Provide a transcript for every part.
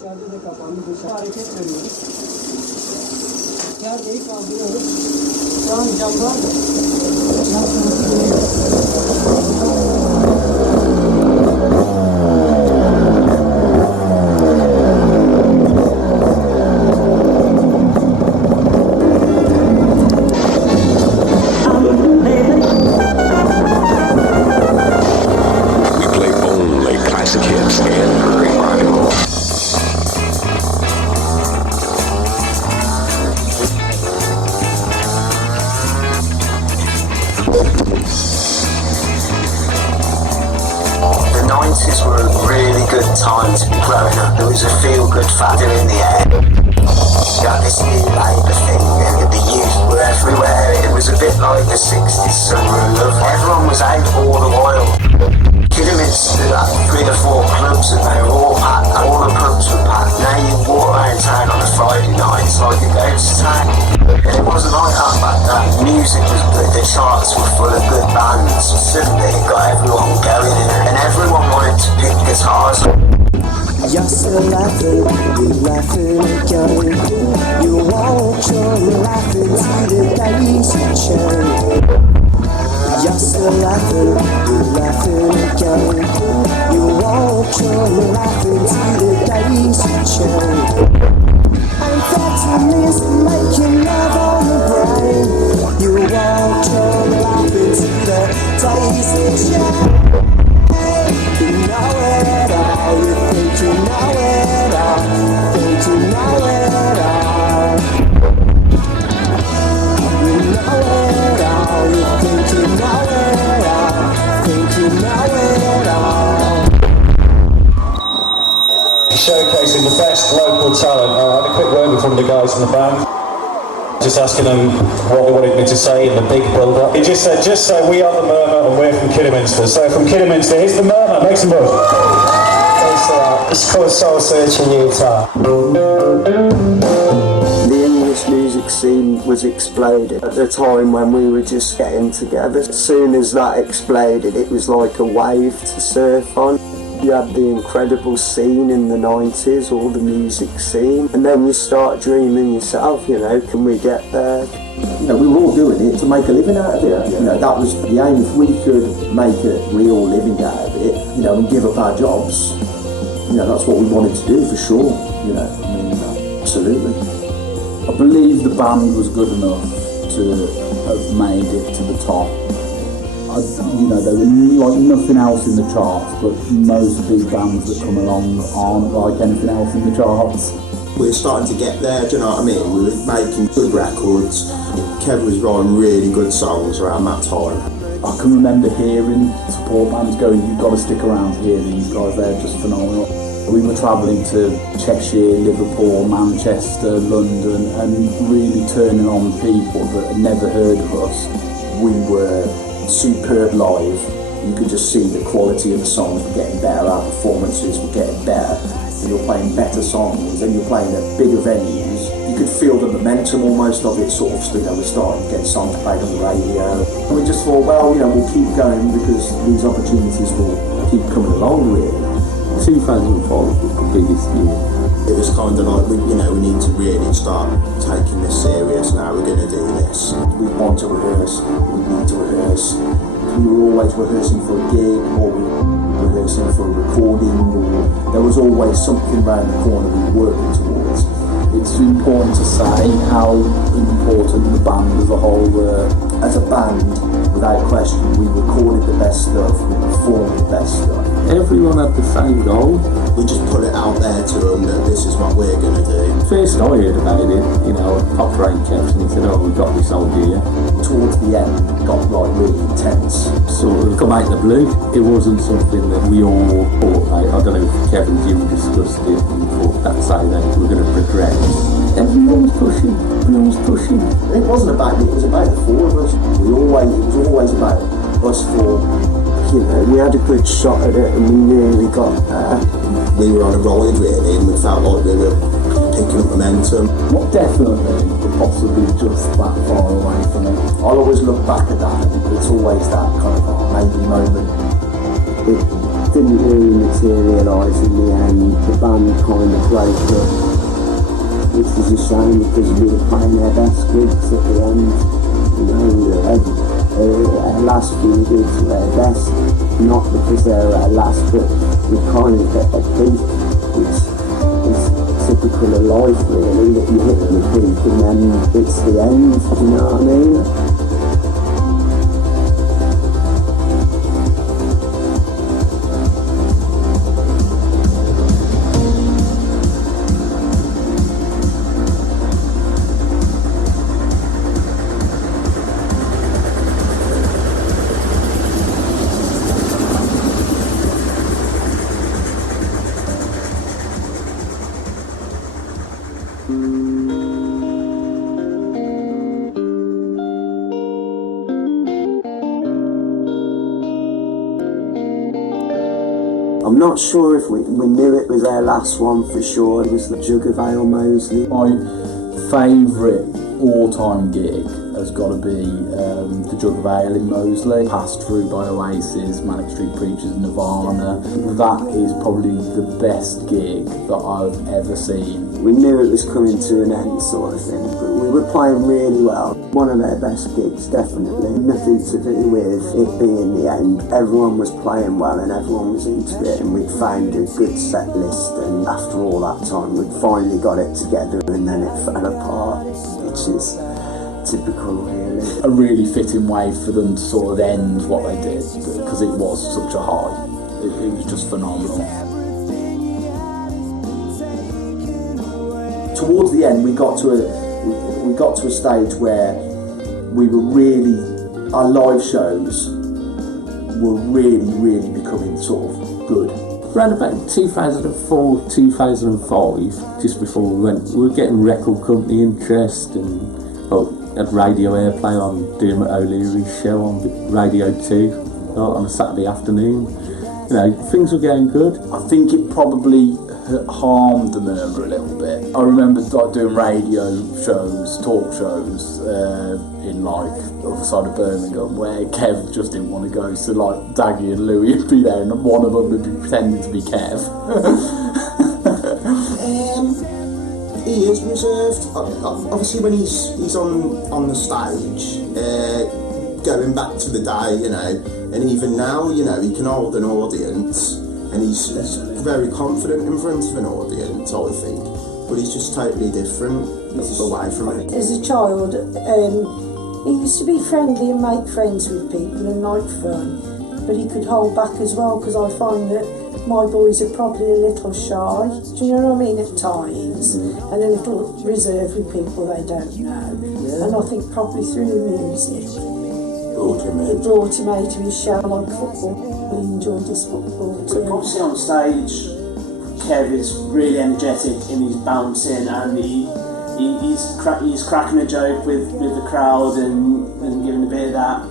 İçeride de kapandı. Dışarı hareket veriyoruz. Perdeyi kaldırıyoruz. Şu an camlar time to be growing up. There was a feel-good factor in the air. Got this new Labour thing and the youth were everywhere. It was a bit like the 60s summer of love. Everyone was out all the while. Kidderminster had 3 or 4 clubs and they were all packed. All the pubs were packed. Now you walk around town on a Friday night, it's like a ghost town. And it wasn't like that back then. Music was good, the charts were full of good bands. Suddenly it got everyone going and everyone wanted to pick guitars. You're still laughing, you're laughing again. You want your laughing till the days you change. You're still laughing, you're laughing again. You want your laughing till the days you change. And that is making love on the brain. You want your laughing till the days you change. You know it all, you think you know it all, think you know it all. You know it all, you think you know it all, think you know it all. Showcasing the best local talent. I had a quick word with one of the guys in the band. Just asking them what they wanted me to say in the big build-up. He just said, we are the Murmur and we're from Kidderminster. So from Kidderminster, here's the Murmur, make some noise. It's called Soul Searching Utah. The English music scene was exploding at the time when we were just getting together. As soon as that exploded, it was like a wave to surf on. You had the incredible scene in the 90s, all the music scene, and then you start dreaming yourself, you know, can we get there? You know, we were all doing it to make a living out of it. You know, that was the aim. If we could make a real living out of it, you know, and give up our jobs, you know, that's what we wanted to do for sure. You know, I mean, absolutely. I believe the band was good enough to have made it to the top. You know, there were like nothing else in the charts, but most big bands that come along aren't like anything else in the charts. We were starting to get there, do you know what I mean? We were making good records. Kev was writing really good songs around that time. I can remember hearing support bands going, you've got to stick around here, these guys, they're just phenomenal. We were travelling to Cheshire, Liverpool, Manchester, London, and really turning on people that had never heard of us. We were superb live. You could just see the quality of the songs were getting better, our performances were getting better. You're playing better songs and you're playing at bigger venues. You could feel the momentum almost of it, sort of, you know, we're starting to get songs played on the radio. And we just thought, well, you know, we'll keep going because these opportunities will keep coming along really. 2005 was the biggest year. It was kind of like, we need to really start taking this serious now, we're going to do this. We want to rehearse, we need to rehearse. We were always rehearsing for a gig, or we were rehearsing for a recording, or there was always something around the corner we were working towards. It's important to say how important the band as a whole were. As a band, without question, we recorded the best stuff, we performed the best stuff. Everyone had the same goal. We just put it out there to them that this is what we're going to do. First I heard about it, you know, Pop Rain Caps, and he said, oh, we got this idea. Towards the end, it got like really intense. Sort of come out of the blue. It wasn't something that we all thought, like, I don't know if Kevin and Jim discussed it and thought that's how they were going to progress. Everyone was pushing, everyone was pushing. It wasn't about me, it was about the four of us. It was always about us four. You know, we had a good shot at it and we nearly got there. We were on a ride really and we felt like we were picking up momentum. Not definitely, but possibly just that far away from it. I'll always look back at that and it's always that kind of maybe moment. didn't really materialise in the end. The band kind of broke up, which was a shame because we were playing their best gigs at the end. You know, our last few gigs were their best, not because they were our last, but we kind of hit a peak, which is typical of life really, that you hit the peak and then it's the end, do you know what I mean? I'm not sure if we knew it was our last one for sure. It was the Jug of Ale Moseley. My favourite all-time gig has got to be the Jug of Ale in Moseley, passed through by Oasis, Manic Street Preachers, Nirvana. That is probably the best gig that I've ever seen. We knew it was coming to an end sort of thing, but we were playing really well. One of our best gigs, definitely. Nothing to do with it being the end. Everyone was playing well and everyone was into it, and we'd found a good set list, and after all that time we'd finally got it together, and then it fell apart, which is typical really. A really fitting way for them to sort of end what they did, because it was such a high. It was just phenomenal. Towards the end we got to a stage where we were really, our live shows were really becoming sort of good. Around about 2004, 2005, just before we were getting record company interest and had radio airplay on Dermot O'Leary's show on Radio 2 on a Saturday afternoon. You know, things were going good. I think it probably harmed the Murmur a little bit. I remember doing radio shows, talk shows in like the other side of Birmingham, where Kev just didn't want to go, so like Daggy and Louie would be there and one of them would be pretending to be Kev. He is reserved. Obviously when he's on the stage, going back to the day, you know, and even now, you know, he can hold an audience, and he's very confident in front of an audience, I think, but he's just totally different away from it. As a child, he used to be friendly and make friends with people and like fun, but he could hold back as well, because I find that my boys are probably a little shy, do you know what I mean, at times, and a little reserved with people they don't know, and I think probably through the music it brought him out of his shell like football. He enjoyed his football too. Obviously on stage, Kev is really energetic in his bouncing, and he's cracking a joke with the crowd and giving a bit of that.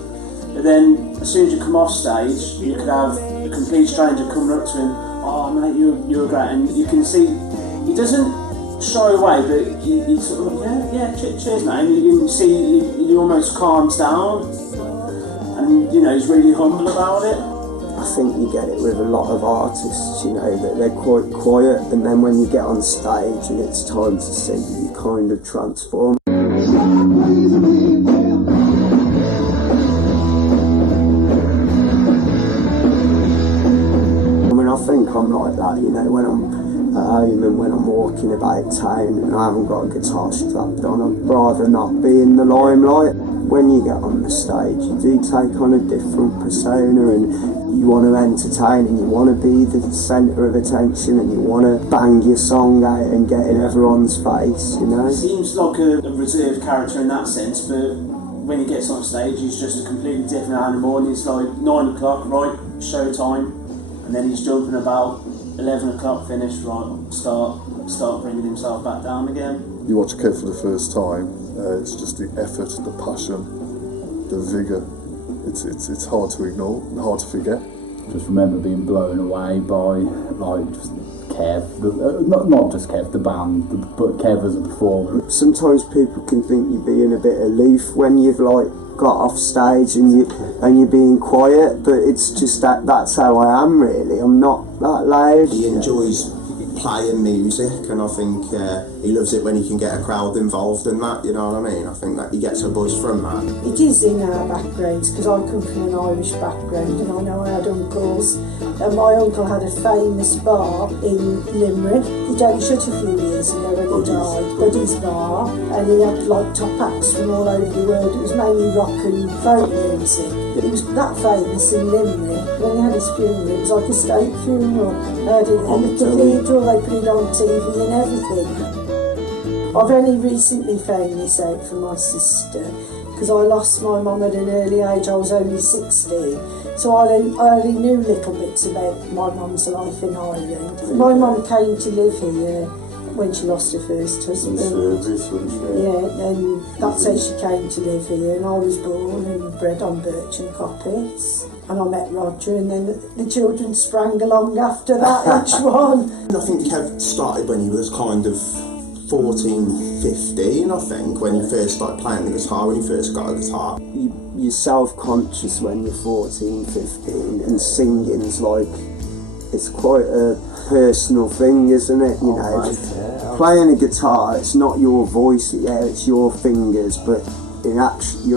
But then as soon as you come off stage, you could have a complete stranger coming up to him, "Oh mate, you're great," and you can see he doesn't shy away, but he sort of cheers mate, and you can see he almost calms down, and you know he's really humble about it. I think you get it with a lot of artists, you know, that they're quite quiet, and then when you get on stage and it's time to sing, you kind of transform. I think I'm like that, you know, when I'm at home and when I'm walking about town and I haven't got a guitar strapped on, I'd rather not be in the limelight. When you get on the stage, you do take on a different persona, and you want to entertain and you want to be the centre of attention, and you want to bang your song out and get in everyone's face, you know. He seems like a reserved character in that sense, but when he gets on stage, he's just a completely different animal, and it's like 9 o'clock, right, show time. And then he's jumping about 11 o'clock, finish, right, start bringing himself back down again. You watch Kev for the first time, it's just the effort, the passion, the vigour. It's hard to ignore, hard to forget. Just remember being blown away by like just Kev, not just Kev, the band, but Kev as a performer. Sometimes people can think you're being a bit aloof when you've like got off stage and you're being quiet, but it's just that's how I am really. I'm not that loud. He enjoys playing music, and I think he loves it when he can get a crowd involved in that, you know what I mean? I think that he gets a buzz from that. It is in our backgrounds, because I come from an Irish background, and I know I had uncles, and my uncle had a famous bar in Limerick. He'd only shut a few years ago when he died, Buddy's Bar, and he had like top acts from all over the world. It was mainly rock and folk music. But he was that famous in Limerick. When he had his funeral, it was like a state funeral. They had it in the cathedral, they put it on TV and everything. I've only recently found this out from my sister, because I lost my mum at an early age. I was only 16, so I only knew little bits about my mum's life in Ireland. My mum came to live here when she lost her first husband. Yeah, and that's how she came to live here, and I was born and bred on birch and coppice. And I met Roger, and then the children sprang along after that, each one. I think Kev started when he was kind of 14, 15, I think, when he first started playing the guitar, when he first got a guitar. You're self-conscious when you're 14, 15, and singing's like, it's quite a personal thing, isn't it? You know, Right. playing a guitar, it's not your voice, yeah, it's your fingers, but your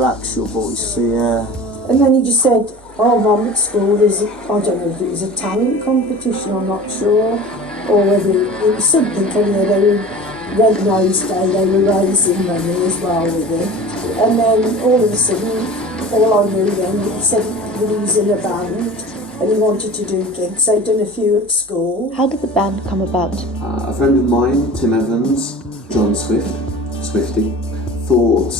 actual voice, so yeah. And then he just said, oh, Mum, at school there's, I don't know if it was a talent competition, I'm not sure, or whether it was something, anyway, they were, Red Nose Day, they were raising money as well with it. And then all of a sudden, all I knew then, he said that he was in a band and he wanted to do gigs. They'd done a few at school. How did the band come about? A friend of mine, Tim Evans, John Swifty, thought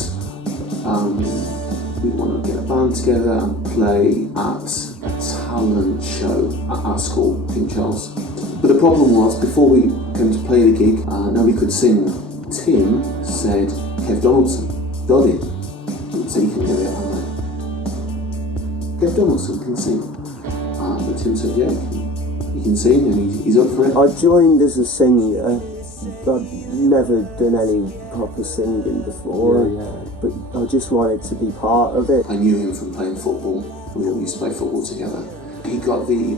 we want to get a band together and play at a talent show at our school, King Charles. But the problem was, before we came to play the gig, nobody could sing. Tim said, Kev Donaldson, Doddy, so you can get it on there. Kev Donaldson can sing. But Tim said, yeah, he can sing and he's up for it. I joined as a singer. I'd never done any proper singing before, but I just wanted to be part of it. I knew him from playing football. We all used to play football together. He got the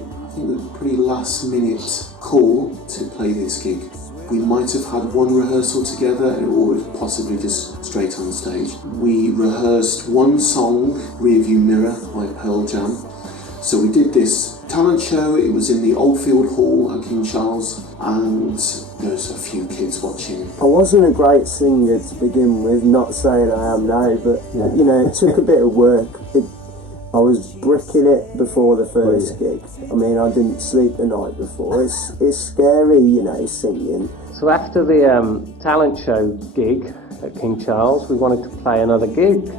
pretty last minute call to play this gig. We might have had one rehearsal together or possibly just straight on stage. We rehearsed one song, Rearview Mirror by Pearl Jam. So we did this talent show. It was in the Oldfield Hall at King Charles, and there was a few kids watching. I wasn't a great singer to begin with, not saying I am now, but you know, it took a bit of work. I was bricking it before the first gig. I mean, I didn't sleep the night before. It's scary, you know, singing. So after the talent show gig at King Charles, we wanted to play another gig.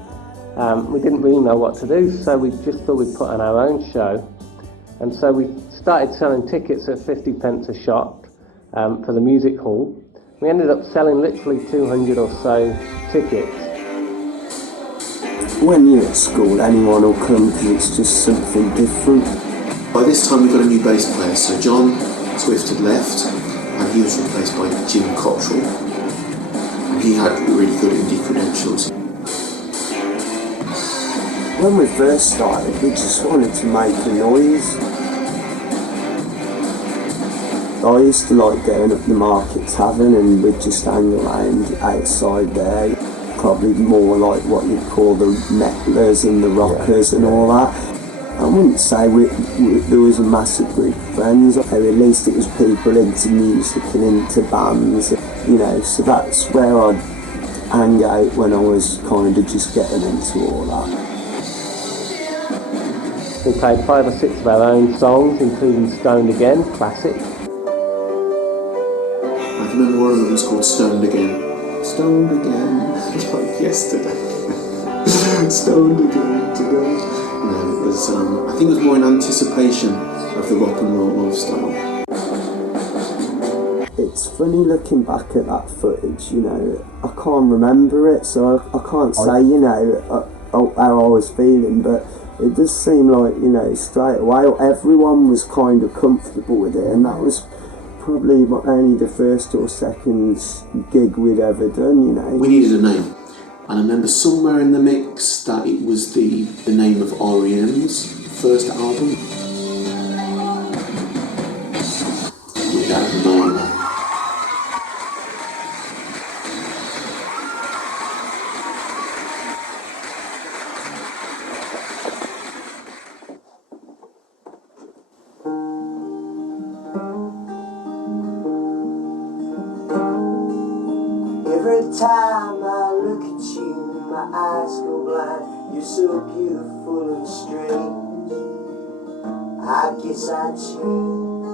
We didn't really know what to do, so we just thought we'd put on our own show. And so we started selling tickets at 50p a shot for the music hall. We ended up selling literally 200 or so tickets. When you're at school, anyone will come because it's just something different. By this time we got a new bass player, so John Swift had left and he was replaced by Jim Cottrell. And he had really good indie credentials. When we first started, we just wanted to make a noise. I used to like going up the Market Tavern and we'd just hang around outside there. Probably more like what you'd call the metalers and the rockers and all that. I wouldn't say there was a massive group of friends, at least it was people into music and into bands, you know, so that's where I'd hang out when I was kind of just getting into all that. We played 5 or 6 of our own songs, including Stoned Again, classic. I can remember one of them was called Stoned Again. Stoned again, like yesterday. Stoned again today. No, it was, I think it was more in anticipation of the rock and roll lifestyle. It's funny looking back at that footage, you know, I can't remember it, so I can't say, you know, how I was feeling, but it does seem like, you know, straight away everyone was kind of comfortable with it, and that was probably only the first or second gig we'd ever done, you know. We needed a name, and I remember somewhere in the mix that it was the name of R.E.M's first album. We had a name. Every time I look at you, my eyes go blind. You're so beautiful and strange. I guess I changed.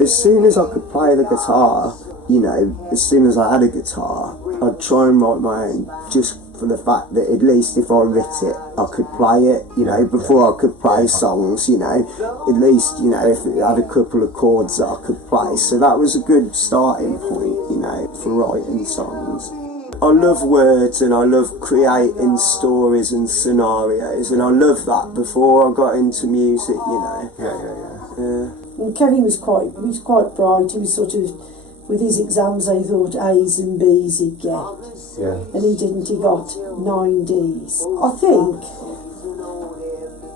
As soon as I could play the guitar, you know, as soon as I had a guitar, I'd try and write my own, just for the fact that at least if I writ it, I could play it, you know, before I could play songs, you know, at least, you know, if it had a couple of chords that I could play. So that was a good starting point, you know, for writing songs. I love words and I love creating stories and scenarios, and I loved that before I got into music, you know. Yeah. And Kevin was quite bright. He was sort of, with his exams, they thought A's and B's he'd get. Yeah. And he didn't, he got 9 D's. I think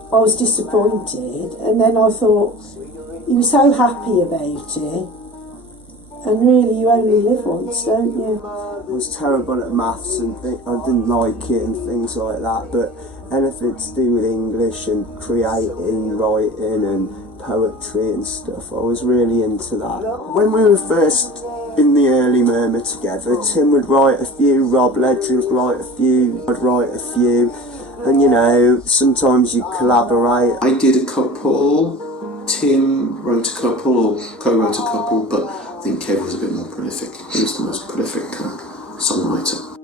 I was disappointed, and then I thought, he was so happy about it, and really you only live once, don't you? I was terrible at maths and I didn't like it and things like that, but anything to do with English and creating, writing and poetry and stuff, I was really into that. When we were first in the early Murmur together, Tim would write a few, Rob Ledger would write a few, I'd write a few, and you know, sometimes you collaborate. I did a couple, Tim wrote a couple, or co-wrote a couple, but I think Kev was a bit more prolific. He was the most prolific songwriter.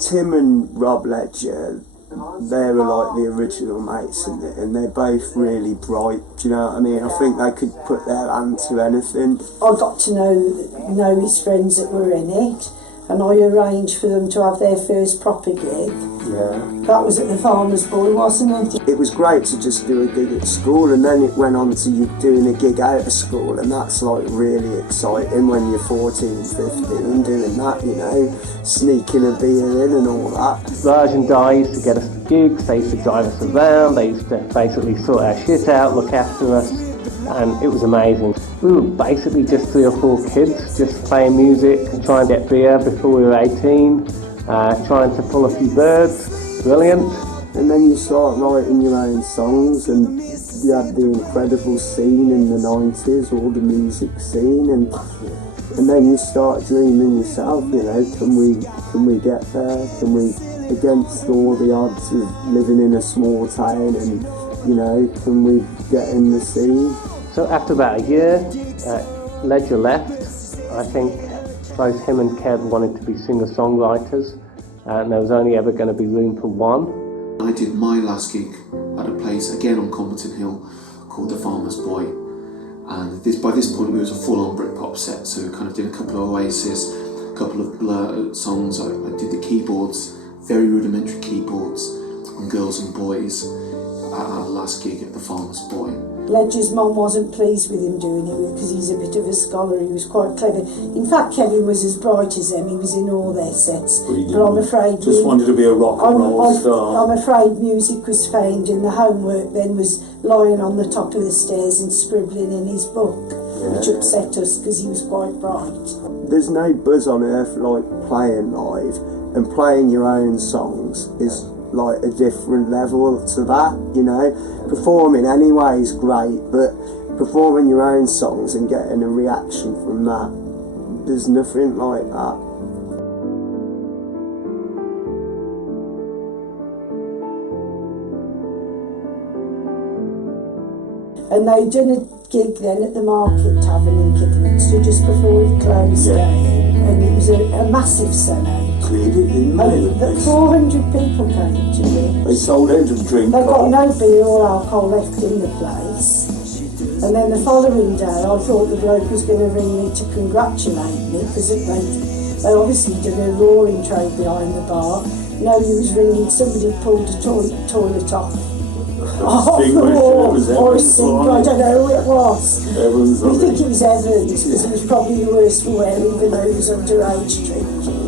Tim and Rob Ledger, they were like the original mates in it, and they're both really bright, do you know what I mean? I think they could put their hand to anything. I got to know his friends that were in it, and I arranged for them to have their first proper gig. Yeah. That was at the Farmer's Boy, wasn't it? It was great to just do a gig at school, and then it went on to you doing a gig out of school, and that's like really exciting when you're 14, 15 doing that, you know, sneaking a beer in and all that. Raj and Di used to get us to gigs, they used to drive us around, they used to basically sort our shit out, look after us, and it was amazing. We were basically just 3 or 4 kids, just playing music and trying to get beer before we were 18, trying to pull a few birds, brilliant. And then you start writing your own songs, and you had the incredible scene in the 90s, all the music scene, and then you start dreaming yourself, you know, can we get there? Can we, against all the odds of living in a small town, and, you know, can we get in the scene? So after about a year, Ledger left. I think both him and Kev wanted to be singer-songwriters, and there was only ever going to be room for one. I did my last gig at a place, again on Comberton Hill, called The Farmer's Boy. And by this point it was a full-on Britpop set, so we kind of did a couple of Oasis, a couple of Blur songs. I did the keyboards, very rudimentary keyboards, on Girls and Boys, at our last gig at The Farmer's Boy. Ledger's mum wasn't pleased with him doing it because he's a bit of a scholar, he was quite clever. In fact, Kevin was as bright as them, he was in all their sets. But I'm afraid... Just wanted to be a rock and roll star. I'm afraid music was found, and the homework then was lying on the top of the stairs and scribbling in his book, which upset us because he was quite bright. There's no buzz on earth like playing live, and playing your own songs is like a different level to that, you know. Performing anyway is great, but performing your own songs and getting a reaction from that, there's nothing like that. And they'd done a gig then at the Market Tavern in Kidderminster just before it closed down, and it was a massive sellout. Cleared it, didn't they? 400 people came to it. They sold out of drink. They got no beer or alcohol left in the place. And then the following day I thought the bloke was going to ring me to congratulate me, because they obviously did a roaring trade behind the bar. No, he was ringing, somebody pulled the toilet off Or singer, I don't know who it was. Evans, We think it was Evans, because he was probably the worst for wear, even though he was underage drinking.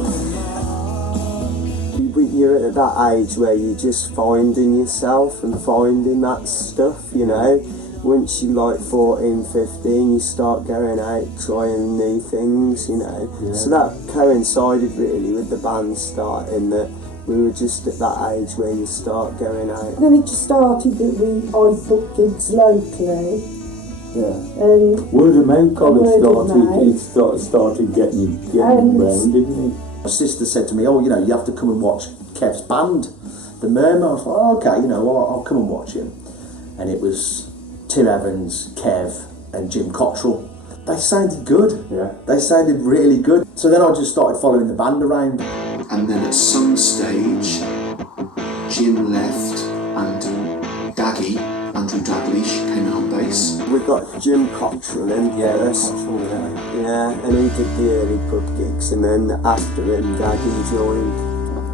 You're at that age where you're just finding yourself and finding that stuff, you know. Once you like 14, 15, you start going out trying new things, you know. Yeah. So that coincided really with the band starting, that we were just at that age where you start going out. Then it just started that I'd book gigs locally. Yeah. And Word of mouth, Colin, Word of mouth. started getting round, didn't it? My sister said to me, oh, you know, you have to come and watch Kev's band, the Murmur. I was like, oh, okay, you know, I'll come and watch him. And it was Tim Evans, Kev, and Jim Cottrell. They sounded good. Yeah. They sounded really good. So then I just started following the band around. And then at some stage, Jim left and Andrew Daglish, came in on bass. We got Jim Cottrell in first. Yeah, and he did the early pub gigs, and then after him, Daggy joined.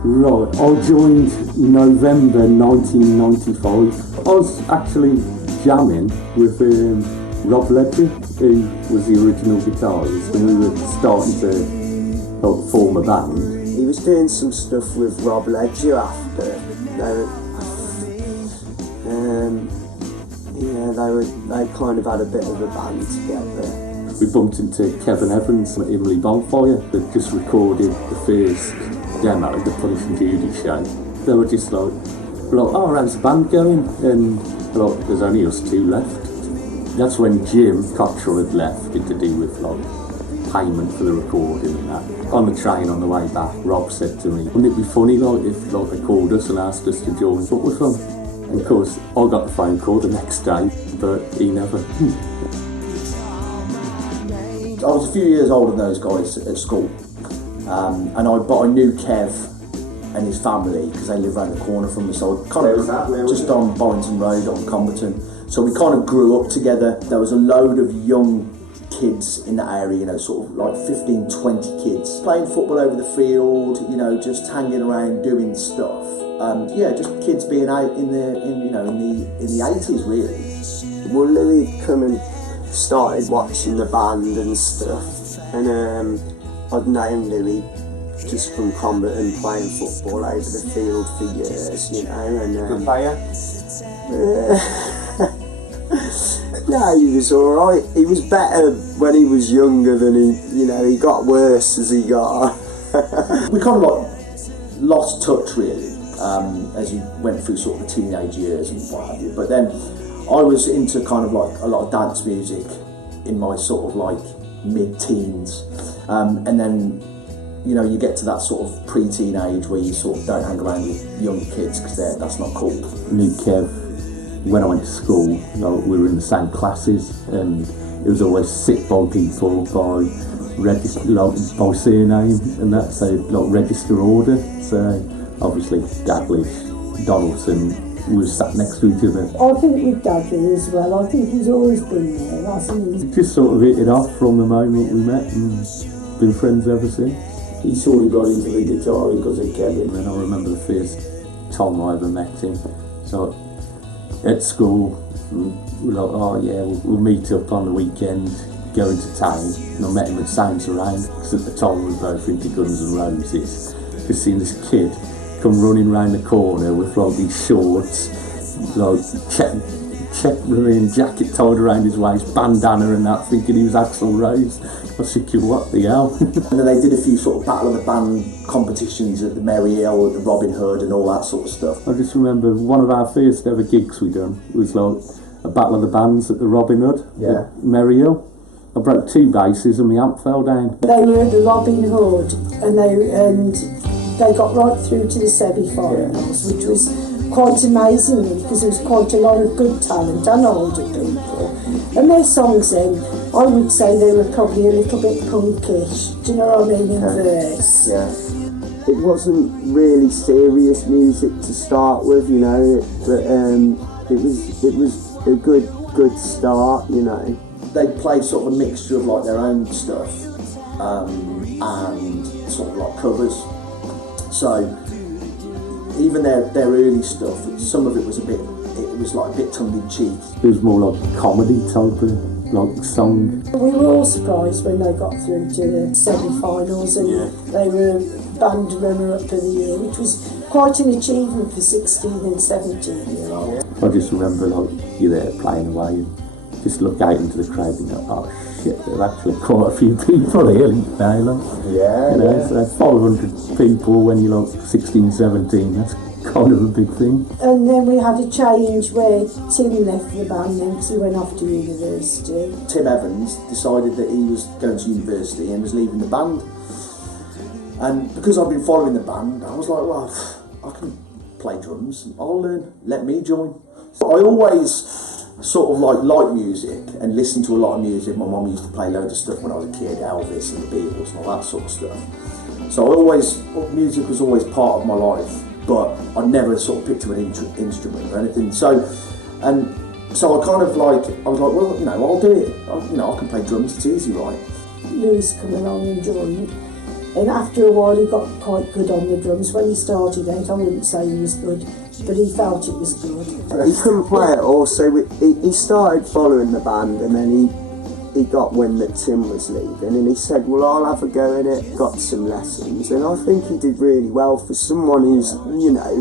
Right, I joined November 1995. I was actually jamming with Rob Ledger, who was the original guitarist, and we were starting to form a band. He was doing some stuff with Rob Ledger after. They kind of had a bit of a band together. We bumped into Kevin Evans at Imley Bonfire. They'd just recorded the first demo of the Punch and Judy show. They were just like, oh, how's the band going? And like, there's only us two left. That's when Jim Cottrell had left, it to do with payment for the recording and that. On the train on the way back, Rob said to me, wouldn't it be funny if they called us and asked us to join up with them? And of course, I got the phone call the next day, but he never. I was a few years older than those guys at school, but I knew Kev and his family because they live around the corner from me. So I kind of just on Bollington Road on Comberton. So we kind of grew up together. There was a load of young kids in that area, you know, sort of like 15, 20 kids playing football over the field, you know, just hanging around doing stuff. Just kids being out in the 80s really. Well, Louis come and started watching the band and stuff, and I'd known Louis just from Comberton playing football over the field for years, you know. And good player. No, he was alright. He was better when he was younger than he got worse as he got. We kind of lost touch really, as you went through sort of the teenage years and what have you. But then I was into kind of a lot of dance music in my sort of mid-teens, and then you get to that sort of pre-teen age where you sort of don't hang around with young kids because that's not cool. Knew Kev when I went to school. We were in the same classes, and it was always sit by people by by surname and that, so register order. So obviously Daglish, Donaldson, we were sat next to each other. I think with Daddy as well, I think he's always been there, hasn't he? Just sort of hit it off from the moment we met and been friends ever since. He sort of got into the guitar because of Kevin. And I remember the first time I ever met him. So at school, we were like, oh yeah, we'll meet up on the weekend, go into town. And I met him at Sounds Around, because at the time we were both into Guns N' Roses. Just seeing this kid come running round the corner with these shorts, check marine jacket tied around his waist, bandana and that, thinking he was Axl Rose. I was thinking, what the hell? And then they did a few sort of Battle of the Band competitions at the Merry Hill, at the Robin Hood and all that sort of stuff. I just remember one of our first ever gigs we done was a Battle of the Bands at the Robin Hood, at Merry Hill. I broke 2 bases and my amp fell down. They were at the Robin Hood and they got right through to the semi-finals, which was quite amazing because there was quite a lot of good talent and older people. And their songs then, I would say they were probably a little bit punkish, do you know what I mean, in verse. Yeah. It wasn't really serious music to start with, but it was a good start, They played sort of a mixture of their own stuff and sort of covers. So even their early stuff, some of it was a bit it was like a bit tongue-in-cheek. It was more like a comedy type of like song. We were all surprised when they got through to the semi-finals and they were band runner-up of the year, which was quite an achievement for 16 and 17-year-olds. I just remember like you're there playing away and just look out into the crowd and go, oh shit, there are actually quite a few people here now. Like, you know, so 500 people when you're like 16, 17, that's kind of a big thing. And then we had a change where Tim left the band then because he went off to university. Tim Evans decided that he was going to university and was leaving the band. And because I've been following the band, I was like, well, I can play drums, I'll learn, let me join. So I always sort of like music and listen to a lot of music. My mum used to play loads of stuff when I was a kid, Elvis and the Beatles and all that sort of stuff. So music was always part of my life, but I never sort of picked up an instrument or anything. So I was like, well, you know, I'll do it. I can play drums, it's easy, right? Lewis come along and joined. And after a while he got quite good on the drums. When he started out, I wouldn't say he was good, but he felt it was good. He couldn't play it all, so he started following the band, and then he got wind that Tim was leaving, and he said, well, I'll have a go at it, got some lessons, and I think he did really well for someone who's, you know,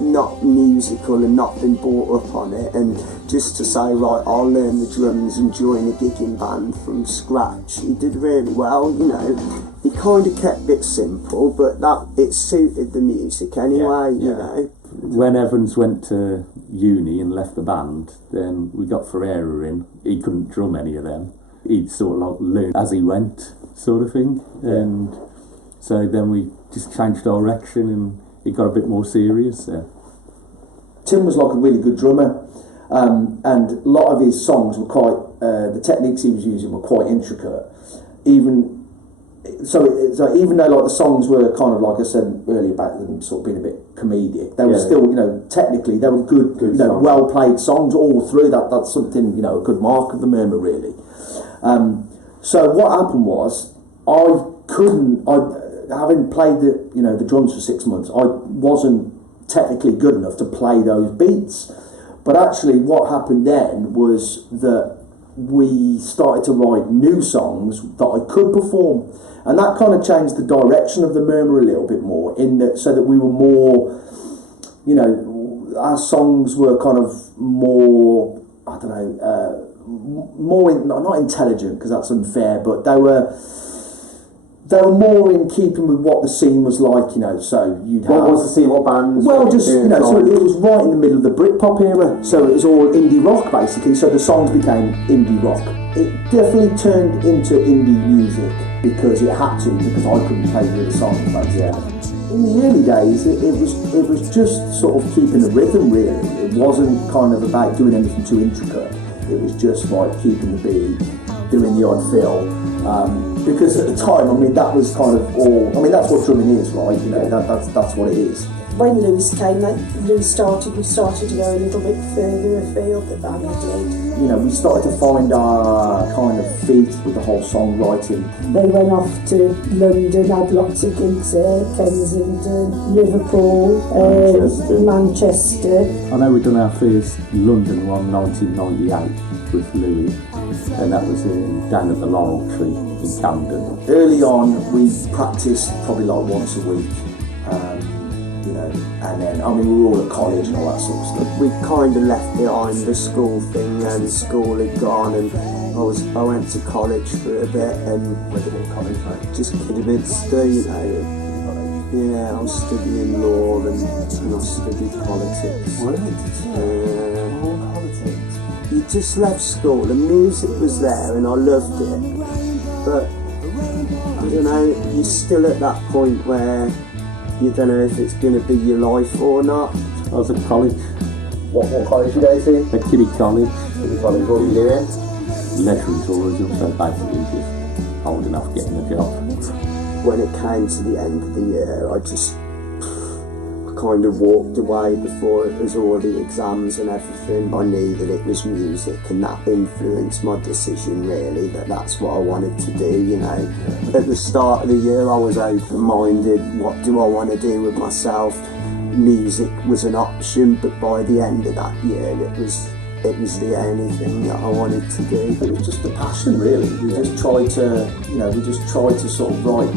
not musical and not been brought up on it, and just to say, right, I'll learn the drums and join a gigging band from scratch. He did really well, you know. He kind of kept it simple, but it suited the music anyway, you know. When Evans went to uni and left the band, then we got Ferreira in. He couldn't drum any of them. He'd sort of like learn as he went, sort of thing. And so then we just changed direction and it got a bit more serious. Tim was like a really good drummer, and a lot of his songs were quite, the techniques he was using were quite intricate. So even though like the songs were kind of, like I said earlier about them sort of being a bit comedic, they were still, you know, technically they were good you know, well played songs all through. That's something, you know, a good mark of the Murmur, really. So what happened was having played the drums for 6 months, I wasn't technically good enough to play those beats. But actually what happened then was that we started to write new songs that I could perform. And that kind of changed the direction of the Murmur a little bit more, so that we were more, you know, our songs were kind of more, I don't know, not intelligent, because that's unfair, but they were more in keeping with what the scene was like, you know. So you'd have... What was the scene? What bands? Well, just, you know, so it was right in the middle of the Britpop era, so it was all indie rock, basically, so the songs became indie rock. It definitely turned into indie music, because it had to, because I couldn't play the songs, basically. In the early days, it was just sort of keeping the rhythm, really. It wasn't kind of about doing anything too intricate. It was just like keeping the beat, doing the odd fill. Because at the time, I mean, that was kind of all, I mean, that's what drumming is, right? You know, that's what it is. When Lewis came, we started to go a little bit further afield, the band did. You know, we started to find our kind of feet with the whole songwriting. They went off to London, had lots of gigs there, Kensington, Liverpool, Manchester. I know we've done our first London one 1998 with Louis, and that was down at the Laurel Tree in Camden. Early on, we practiced probably like once a week. You know, and then, I mean, we were all at college and all that sort of stuff. We kind of left behind the school thing, and school had gone, and I went to college for a bit, and where did you college, right? Just Kidderminster, you know. Yeah, I was studying law and I studied politics. Politics? You just left school, the music was there and I loved it, but I don't know, you're still at that point where you don't know if it's going to be your life or not. I was at college. What college you go to? At Kiddie College. Kiddie College, what were you doing? Leisure and tourism, so basically just holding off getting a job. When it came to the end of the year, I kind of walked away before it was all the exams and everything. I knew that it was music, and that influenced my decision, really, that's what I wanted to do, you know. At the start of the year I was open-minded, what do I want to do with myself? music was an option, but by the end of that year it was the only thing that I wanted to do. It was just the passion, really. We just tried to sort of write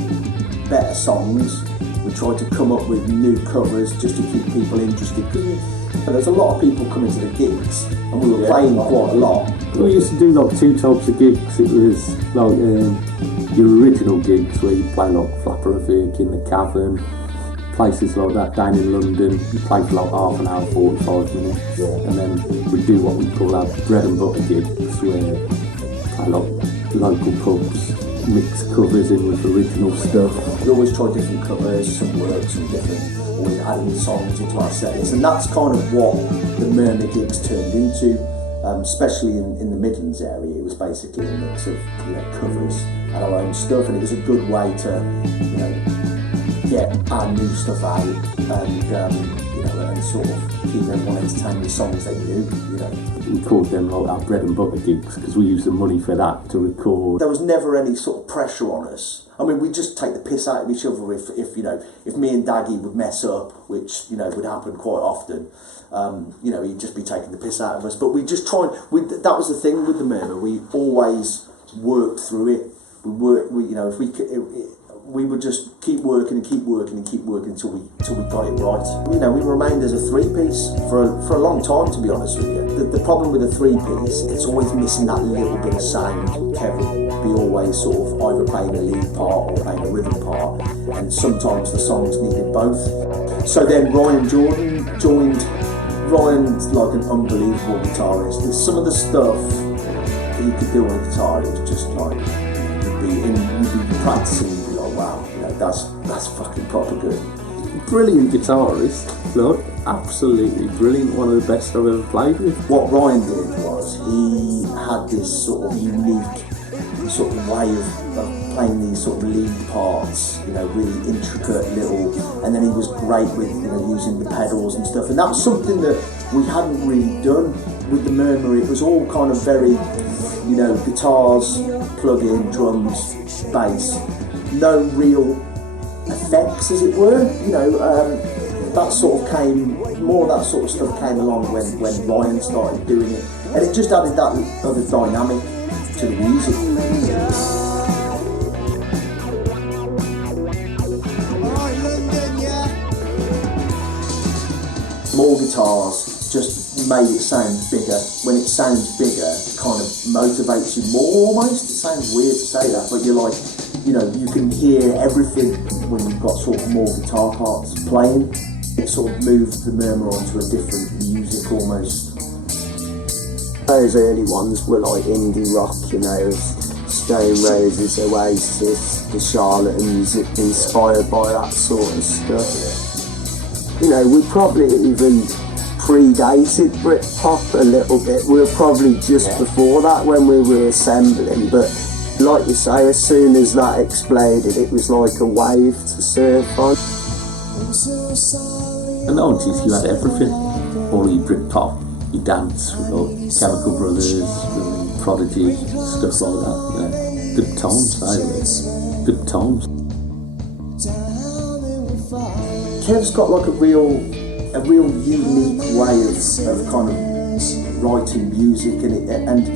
better songs. We tried to come up with new covers just to keep people interested. Because there's a lot of people coming to the gigs, and we were playing quite a lot. We used to do like two types of gigs. It was like your original gigs where you play like Flapperific in the Cavern, places like that down in London. You play for like half an hour, 45 minutes, and then we do what we call our bread and butter gigs, where we play like local pubs, mix covers in with original stuff. We always try different covers, some work, some different, always adding songs into our set list, and that's kind of what the Murmur gigs turned into. Especially in the Midlands area, it was basically a mix of covers and our own stuff, and it was a good way to get our new stuff out and sort of keep everyone entertained with songs they knew. We called them like our bread and butter gigs because we used the money for that to record. There was never any sort of pressure on us. I mean, we just take the piss out of each other if me and Daggy would mess up, which would happen quite often. He'd just be taking the piss out of us. But we just tried. That was the thing with the Murmur. We always worked through it. We would just keep working and keep working and keep working until we got it right. We remained as a three-piece for a long time, to be honest with you. The problem with a three-piece, it's always missing that little bit of sound. Kevin would be always sort of either playing a lead part or playing a rhythm part, and sometimes the songs needed both. So then Ryan Jordan joined. Ryan's like an unbelievable guitarist. There's some of the stuff that he could do on a guitar, it was just like, you'd be practicing and you'd be like, wow, that's fucking proper good. Brilliant guitarist, look, absolutely brilliant, one of the best I've ever played with. What Ryan did was, he had this sort of unique sort of way of playing these sort of lead parts, really intricate little, and then he was great with using the pedals and stuff, and that was something that we hadn't really done with the Murmur. It was all kind of very, guitars, plug-in, drums, bass, no real effects, as it were. That sort of more of that sort of stuff came along when Ryan started doing it, and it just added that other dynamic to the music. More guitars just made it sound bigger. When it sounds bigger, it kind of motivates you more almost. It sounds weird to say that, but you're like, you can hear everything when you've got sort of more guitar parts playing. It sort of moved the Murmur onto a different music almost. Those early ones were like indie rock, Stone Roses, Oasis, the Charlatans, inspired by that sort of stuff. We probably even predated Britpop a little bit. We were probably just before that when we were assembling, but like you say, as soon as that exploded, it was like a wave to surf on. And the 90s, you had everything. All your Britpop, you dance with like Chemical Brothers, Prodigy, stuff like that. Good times, good times. Kev's got like a real unique way of kind of writing music, and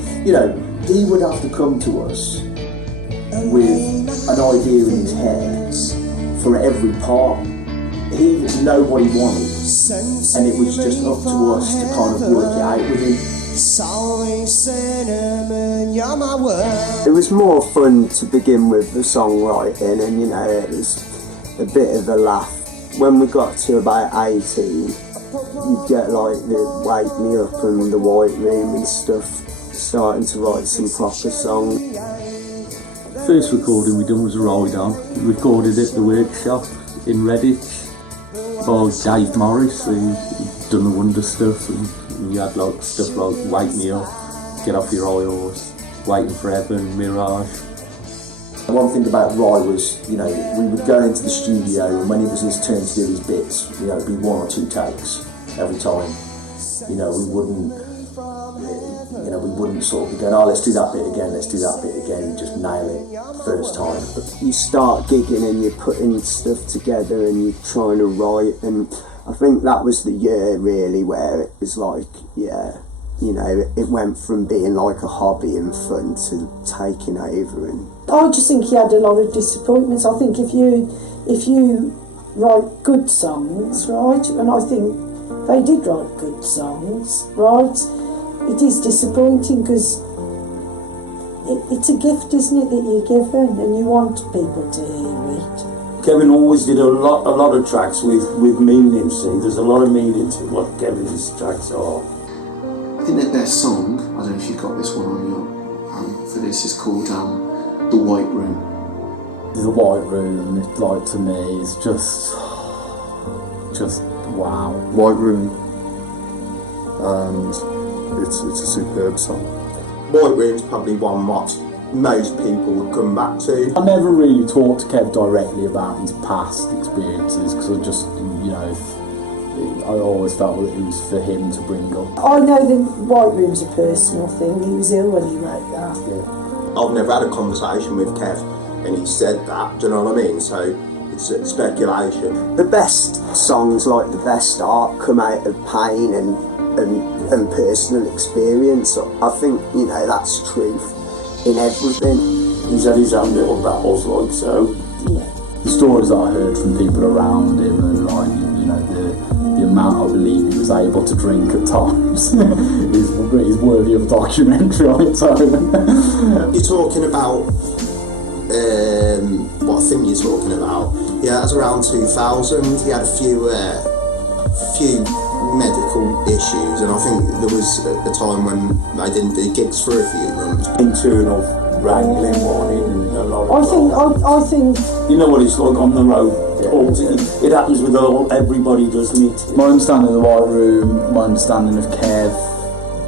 he would have to come to us with an idea in his head for every part. He didn't know what he wanted, and it was just up to us to kind of work it out with him. It was more fun to begin with the songwriting, and it was a bit of a laugh. When we got to about 18, you'd get like the Wake Me Up and the White Room and stuff, starting to write some proper songs. First recording we done was a Ride On. We recorded at the workshop in Redditch by Dave Morris, who'd done the Wonder stuff, and you had like stuff like Wake Me Up, Get Off Your High Horse, Waiting Forever and Mirage. One thing about Rye was, we would go into the studio, and when it was his turn to do his bits, it'd be one or two takes every time. We wouldn't sort of be going, let's do that bit again, and just nail it first time. You start gigging and you're putting stuff together and you're trying to write, and I think that was the year really where it was like, yeah, you know, it went from being like a hobby and fun to taking over. And I just think he had a lot of disappointments. I think if you write good songs, right, and I think they did write good songs, right, it is disappointing because it's a gift, isn't it, that you're given, and you want people to hear it. Kevin always did a lot of tracks with meaning, see. There's a lot of meaning to what Kevin's tracks are. I think their best song, I don't know if you've got this one on your for this, is called The White Room. The White Room, like, to me, is just wow. White Room, and it's a superb song. White Room's probably one what most people would come back to. I never really talked to Kev directly about his past experiences because I just, you know, I always felt that it was for him to bring up. I know the White Room's a personal thing. He was ill when he wrote that. Yeah. I've never had a conversation with Kev and he said that, do you know what I mean? So it's speculation. the best songs, like the best art, come out of pain and personal experience. I think, you know, that's truth in everything. He's had his own little battles, like, so. Yeah. The stories that I heard from people around him and, like, you know, the amount I believe he was able to drink at times is worthy of a documentary on its own. You're talking about what I think you're talking about. Yeah, that's around 2000. He had a few medical issues, and I think there was a time when they didn't do gigs for a few months. Internal wrangling, wanting, and a lot of I think you know what it's like on the road. It happens with everybody, doesn't it? My understanding of the White Room, my understanding of Kev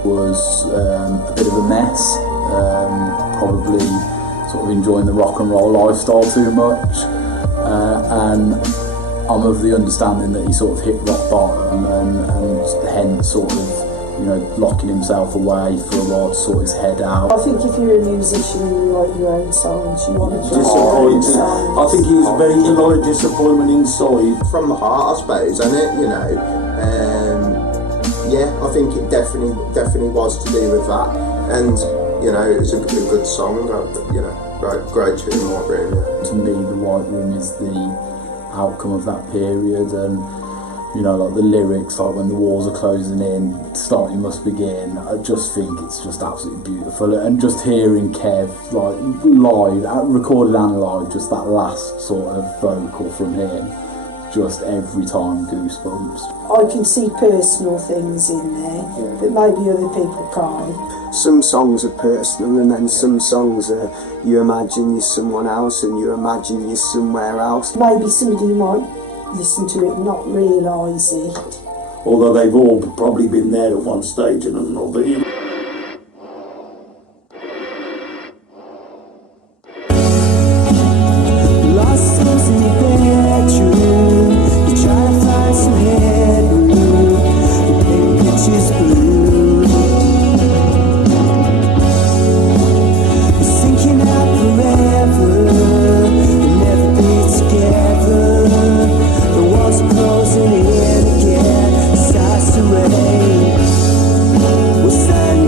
was a bit of a mess. Probably sort of enjoying the rock and roll lifestyle too much, and I'm of the understanding that he sort of hit rock bottom and hence sort of, you know, locking himself away for a while to sort his head out. I think if you're a musician and you write your own songs, you want to write your own Disappointed. songs. I think he was a lot of disappointment inside. From the heart, I suppose, isn't it? You know, yeah, I think it definitely was to do with that, and you know, it's a good song. You know, great tune, White Room. Yeah. To me, the White Room is the outcome of that period, and you know, like the lyrics, like when the walls are closing in, starting must begin. I just think it's just absolutely beautiful, and just hearing Kev like live, recorded and live, just that last sort of vocal from him, just every time goosebumps. I can see personal things in there that maybe other people can't. Some songs are personal, and then some songs are, you imagine you're someone else and you imagine you're somewhere else. Maybe somebody might listen to it and not realise it. Although they've all probably been there at one stage and another. Lost souls in the bedroom, you try to find some headroom, the big picture's blue. We're sinking out forever, we'll never be together. The walls are closing in again, it starts to rain. We'll stand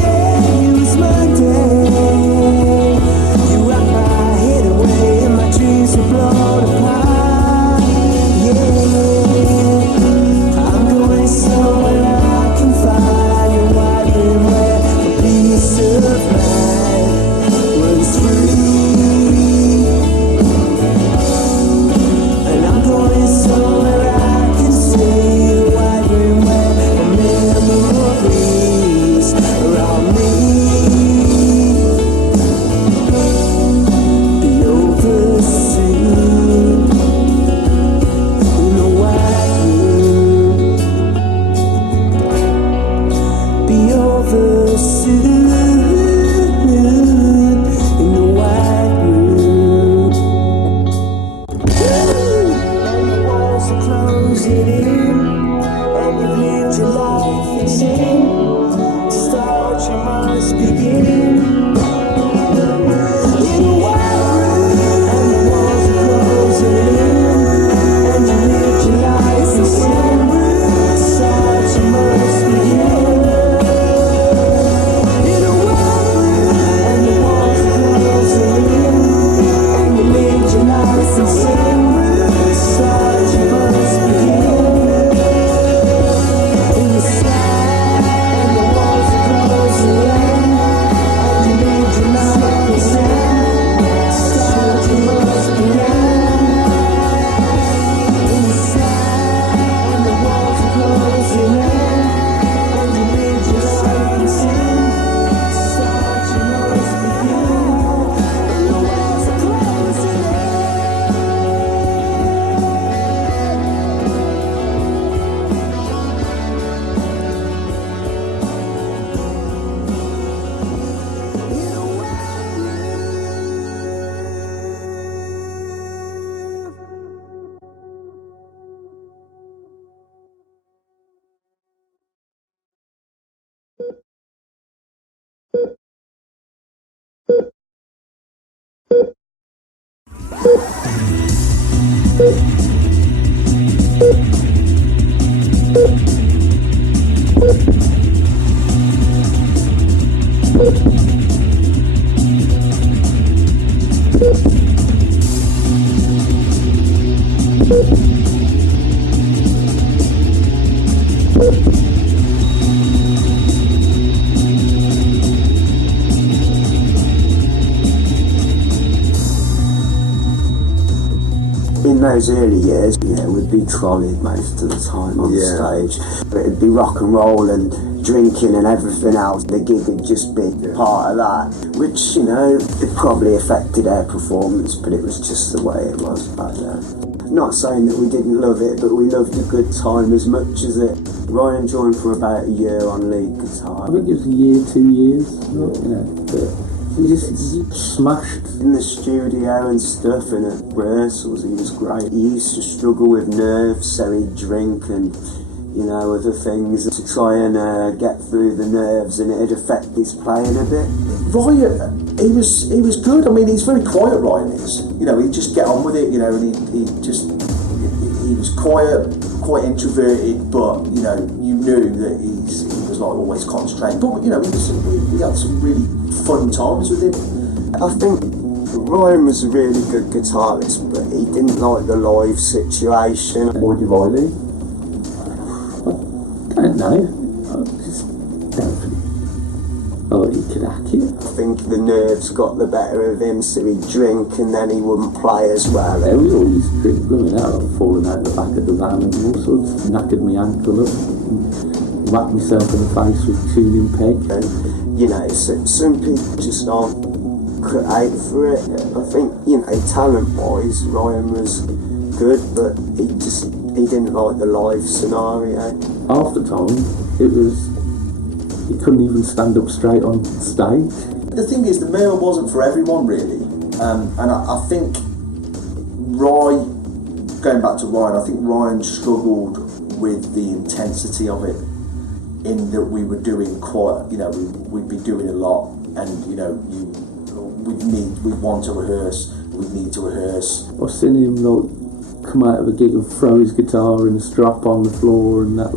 In those early years, we'd be trolleyed most of the time on stage. It'd be rock and roll and drinking and everything else. The gig would just be part of that, which, it probably affected our performance, but it was just the way it was back then. Not saying that we didn't love it, but we loved a good time as much as it. Ryan joined for about a year on lead guitar. I think it was a year, 2 years, but he just smashed. In the studio and stuff and at rehearsals, he was great. He used to struggle with nerves, so he'd drink and, other things to try and get through the nerves, and it'd affect his playing a bit. Ryan, he was good. I mean, he's very quiet, Ryan is. He'd just get on with it, and he was quiet, quite introverted, but, you knew that he was like always concentrating. But, we had some really fun times with him. I think Ryan was a really good guitarist, but he didn't like the live situation. Why did I leave? I don't know. I just don't think he could hack it. I think the nerves got the better of him, so he'd drink and then he wouldn't play as well. Yeah, we all used to drink, blooming out, falling out the back of the van and all sorts, knackered my ankle up, and whacked myself in the face with a tuning peg. And, some people just aren't create for it. I think, talent-wise, Ryan was good, but he didn't like the live scenario. Half the time, he couldn't even stand up straight on stage. The thing is, the Murmur wasn't for everyone, really. And I think going back to Ryan, I think Ryan struggled with the intensity of it, in that we were doing we'd be doing a lot, and, we'd want to rehearse, we'd need to rehearse. I've seen him come out of a gig and throw his guitar in a strap on the floor and that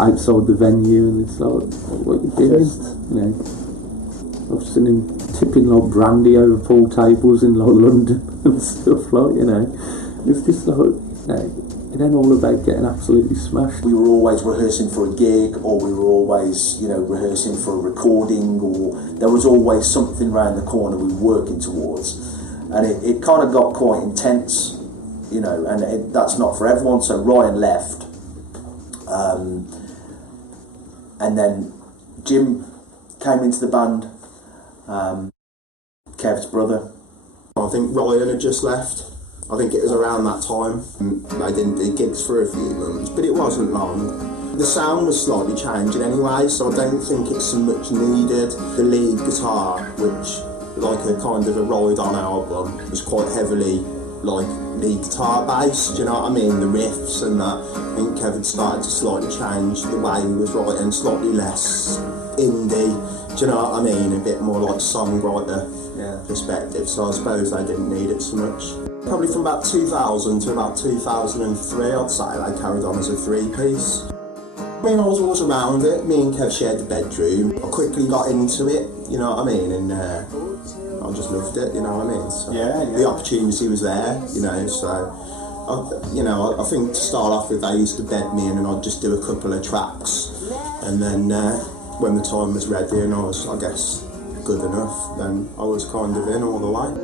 outside the venue, and it's like, what are you doing? I've seen him tipping brandy over pool tables in London and stuff it's just it ain't all about getting absolutely smashed. We were always rehearsing for a gig, or we were always, rehearsing for a recording, or there was always something around the corner we were working towards. And it kind of got quite intense, and that's not for everyone. So Ryan left. And then Jim came into the band, Kev's brother. I think Ryan had just left. I think it was around that time. They didn't do gigs for a few months, but it wasn't long. The sound was slightly changing anyway, so I don't think it's so much needed. The lead guitar, which, like a kind of a ride-on album, was quite heavily lead guitar based, do you know what I mean? The riffs and that. I think Kevin started to slightly change the way he was writing, slightly less indie, do you know what I mean? A bit more like songwriter perspective, so I suppose they didn't need it so much. Probably from about 2000 to about 2003, I'd say they carried on as a three-piece. I mean, I was always around it. Me and Kev shared the bedroom. I quickly got into it, you know what I mean? And I just loved it, you know what I mean? So the opportunity was there, so I think to start off with, they used to bed me in and I'd just do a couple of tracks, and then when the time was ready and I was, I guess, good enough, then I was kind of in all the way.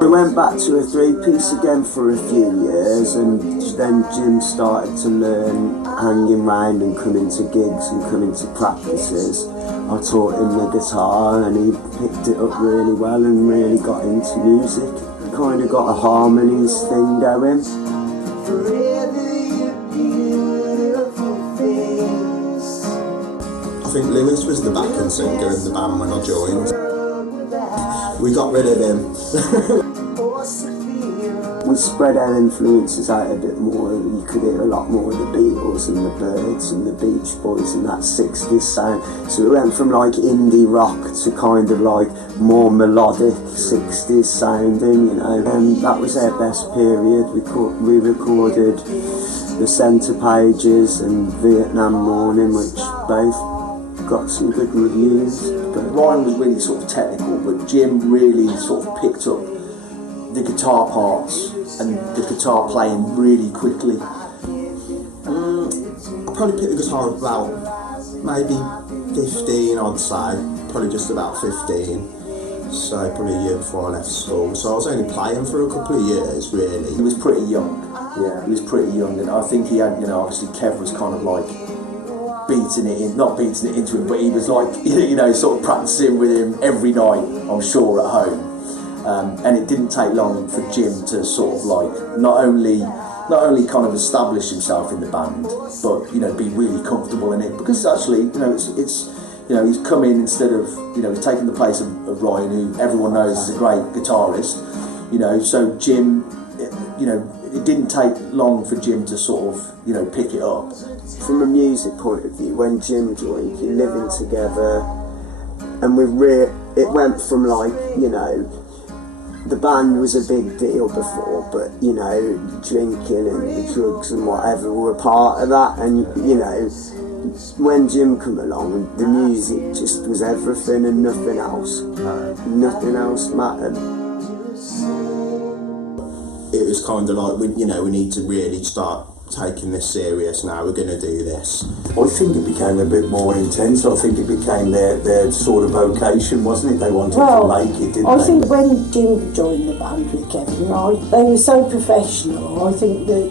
We went back to a three-piece again for a few years, and then Jim started to learn hanging round and coming to gigs and coming to practices. I taught him the guitar and he picked it up really well and really got into music. Kind of got a harmonies thing going. I think Lewis was the backing singer in the band when I joined. We got rid of him. we spread our influences out a bit more. You could hear a lot more of the Beatles and the Byrds and the Beach Boys and that 60s sound. So we went from like indie rock to kind of like more melodic 60s sounding, you know. And that was our best period. We recorded the Centre Pages and Vietnam Morning, which both got some good reviews. But Ryan was really sort of technical, but Jim really sort of picked up the guitar parts and the guitar playing really quickly. I probably picked the guiar up about maybe 15, I'd say, probably just about 15. So probably a year before I left school. So I was only playing for a couple of years, really. He was pretty young. Yeah, he was pretty young, and I think he had, you know, obviously Kev was kind of like not beating it into him, but he was like, you know, sort of practicing with him every night, I'm sure, at home. And it didn't take long for Jim to sort of like not only kind of establish himself in the band, but, you know, be really comfortable in it, because actually, you know, it's you know, he's come in instead of, you know, he's taken the place of Ryan, who everyone knows is a great guitarist, you know. So Jim, you know, it didn't take long for Jim to sort of, you know, pick it up. From a music point of view, when Jim joined, you're living together, and it went from like, you know, the band was a big deal before, but, you know, drinking and the drugs and whatever were part of that, and, you know, when Jim came along, the music just was everything and nothing else. Nothing else mattered. It was kind of like, we need to really start taking this serious now, we're going to do this. I think it became a bit more intense. I think it became their sort of vocation, wasn't it? They wanted to make it, didn't they? I think when Jim joined the band with Kevin, right, they were so professional. I think that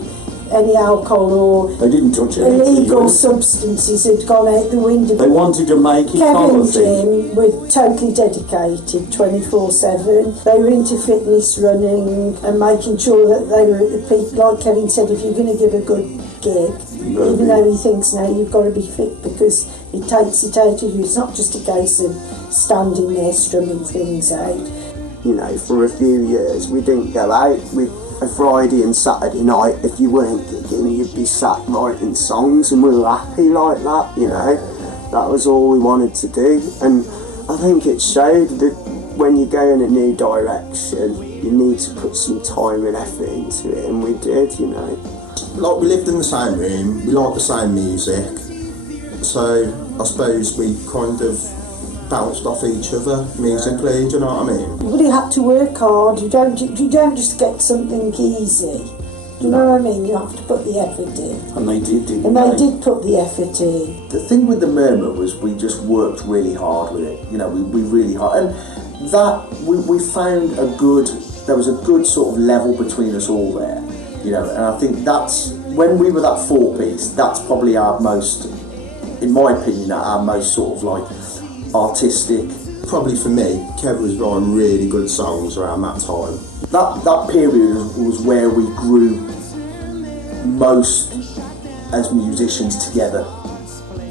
any alcohol or they didn't touch illegal substances had gone out the window. They wanted to make it. Kevin and Jim were totally dedicated 24/7. They were into fitness, running and making sure that they were at the peak. Like Kevin said, if you're going to give a good gig, even though he thinks now you've got to be fit, because it takes it out of you. It's not just a case of standing there strumming things out. You know, for a few years we didn't go out. A Friday and Saturday night, if you weren't gigging, you'd be sat writing songs, and we were happy like that, you know. That was all we wanted to do, and I think it showed that when you go in a new direction, you need to put some time and effort into it, and we did, you know. Like, we lived in the same room, we liked the same music, so I suppose we kind of bounced off each other musically, do you know what I mean? But you had to work hard, you don't just get something easy. Do you know what I mean? You have to put the effort in. And they did, didn't and they did put the effort in. The thing with the Murmur was we just worked really hard with it. You know, we really hard. And that, we found there was a good sort of level between us all there. You know, and I think that's, when we were that four-piece, that's probably our most, in my opinion, our most sort of like artistic. Probably for me, Kev was writing really good songs around that time. That period was where we grew most as musicians together.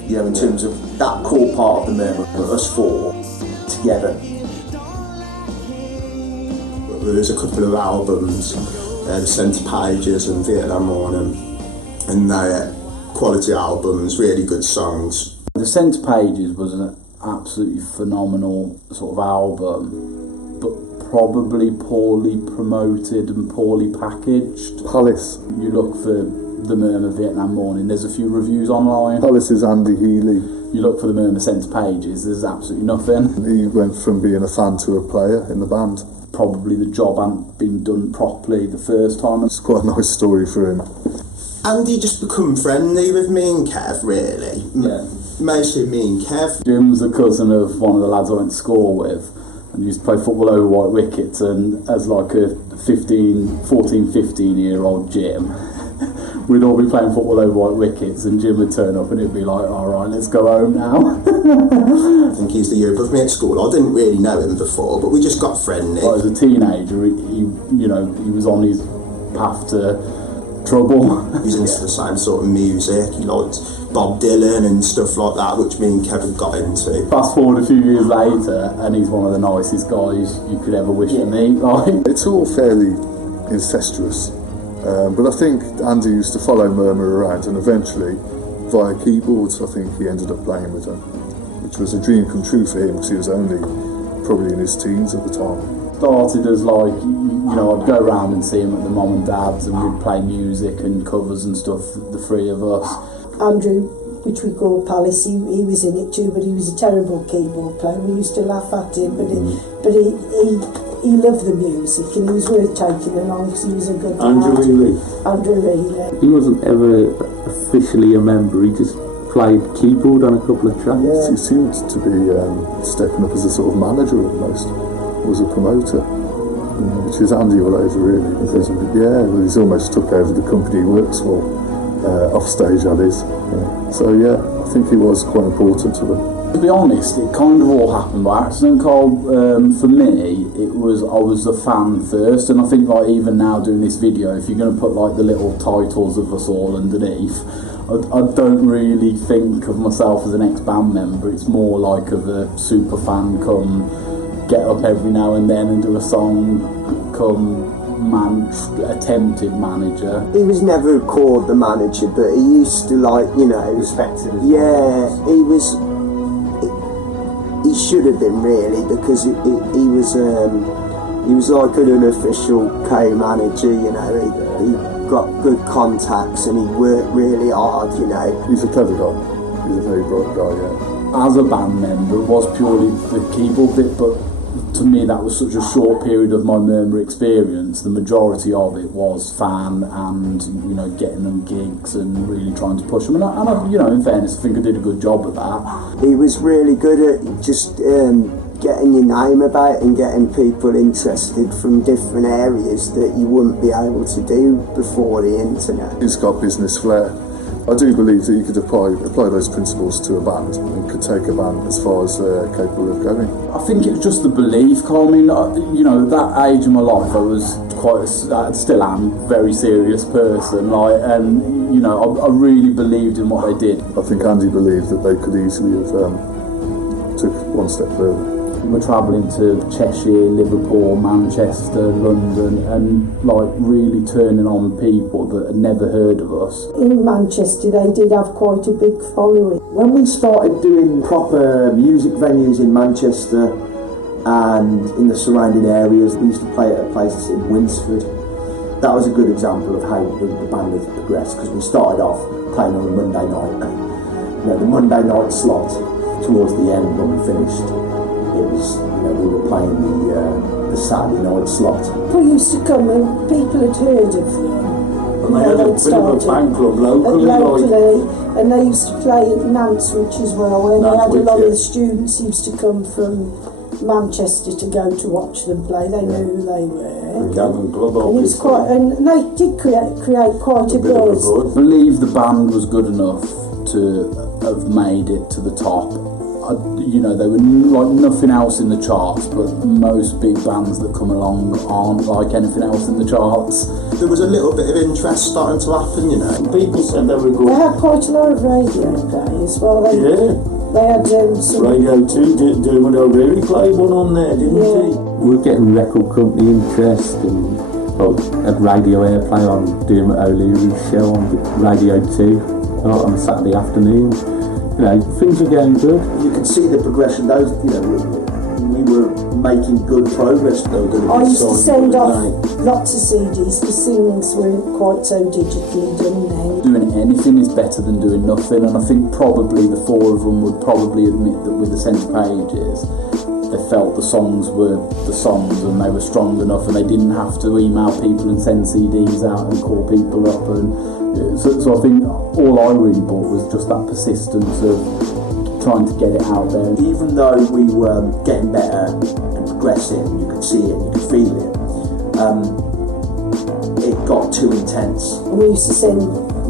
You know, in terms of that core part of the Murmur, us four together. There was a couple of albums, the Centre Pages and Vietnam Morning, and they're quality albums, really good songs. The Centre Pages was an absolutely phenomenal sort of album, but probably poorly promoted and poorly packaged. Palace. You look for the Murmur Vietnam Morning, there's a few reviews online. Palace is Andy Healy. You look for the Murmur Centre Pages, there's absolutely nothing. He went from being a fan to a player in the band. Probably the job hadn't been done properly the first time. It's quite a nice story for him. Andy just become friendly with me and Kev, really. Yeah. Mostly me and Kev. Jim's the cousin of one of the lads I went to school with, and used to play football over white wickets, and as like a 15-year-old Jim, we'd all be playing football over white wickets, and Jim would turn up and it'd be like, alright, let's go home now. I think he's the year above me at school. I didn't really know him before, but we just got friendly. As a teenager, he was on his path to trouble. He's into the same sort of music. He liked Bob Dylan and stuff like that, which me and Kevin got into. Fast forward a few years later, and he's one of the nicest guys you could ever wish to meet. Like, it's all fairly incestuous. But I think Andy used to follow Murmur around, and eventually, via keyboards, I think he ended up playing with them, which was a dream come true for him because he was only probably in his teens at the time. Started as like, you know, I'd go around and see him at the mum and dad's, and we'd play music and covers and stuff, the three of us. Andrew, which we call Palace, he was in it too, but he was a terrible keyboard player. We used to laugh at him, but he loved the music, and he was worth taking along because he was a good Andrew lad. Reilly. Andrew Reilly. He wasn't ever officially a member, he just played keyboard on a couple of tracks. He seemed to be stepping up as a sort of manager almost, was a promoter, which is Andy all over really. Because well, he's almost took over the company he works for, off stage that is. So yeah, I think he was quite important to them. To be honest, it kind of all happened by accident, Carl. For me, I was a fan first, and I think like even now doing this video, if you're going to put like the little titles of us all underneath, I don't really think of myself as an ex-band member. It's more like of a super fan, come get up every now and then and do a song, come attempted manager. He was never called the manager, but he used to like, you know, respected as yeah, he should have been really, because he was like an unofficial co-manager, you know. He got good contacts and he worked really hard, you know. He's a clever guy. He's a very bright guy, yeah. As a band member, it was purely the keyboard bit, but to me that was such a short period of my Murmur experience. The majority of it was fan and, you know, getting them gigs and really trying to push them. And I, you know, in fairness, I think I did a good job at that. He was really good at just getting your name about and getting people interested from different areas that you wouldn't be able to do before the internet. He's got business flair. I do believe that you could apply those principles to a band and could take a band as far as they're capable of going. I think it was just the belief, Colin. I mean, you know, that age of my life, I was I still am a very serious person, like, and you know, I really believed in what they did. I think Andy believed that they could easily have took one step further. We're travelling to Cheshire, Liverpool, Manchester, London, and like really turning on people that had never heard of us. In Manchester, they did have quite a big following. When we started doing proper music venues in Manchester and in the surrounding areas, we used to play at places in Winsford. That was a good example of how the band has progressed, because we started off playing on a Monday night. You know, the Monday night slot towards the end when we finished. It was, you know, we were playing the Saturday night slot. People used to come and people had heard of them. And they had a bit of a fan club locally, and they used to play at Nantwich as well, and they had a lot of the students used to come from Manchester to go to watch them play. They knew who they were. The Gavin Club, and it was quite, and they did create quite a buzz. I believe the band was good enough to have made it to the top. You know, they were like nothing else in the charts, but most big bands that come along aren't like anything else in the charts. There was a little bit of interest starting to happen, you know. People said they were good. They had quite a lot of radio play as well. They had some... Radio 2, Dermot O'Leary played one on there, didn't he? We were getting record company interest and had radio airplay on Dermot O'Leary's show on Radio 2 on a Saturday afternoon. You know, things were going good. You could see the progression. Those, you know, we were making good progress. I used to send off lots of CDs because things weren't quite so digitally done then. Doing anything is better than doing nothing, and I think probably the four of them would probably admit that with the centre pages, they felt the songs were the songs and they were strong enough, and they didn't have to email people and send CDs out and call people up. And so I think all I really bought was just that persistence of trying to get it out there. Even though we were getting better and progressing, you could see it, you could feel it, it got too intense. We used to send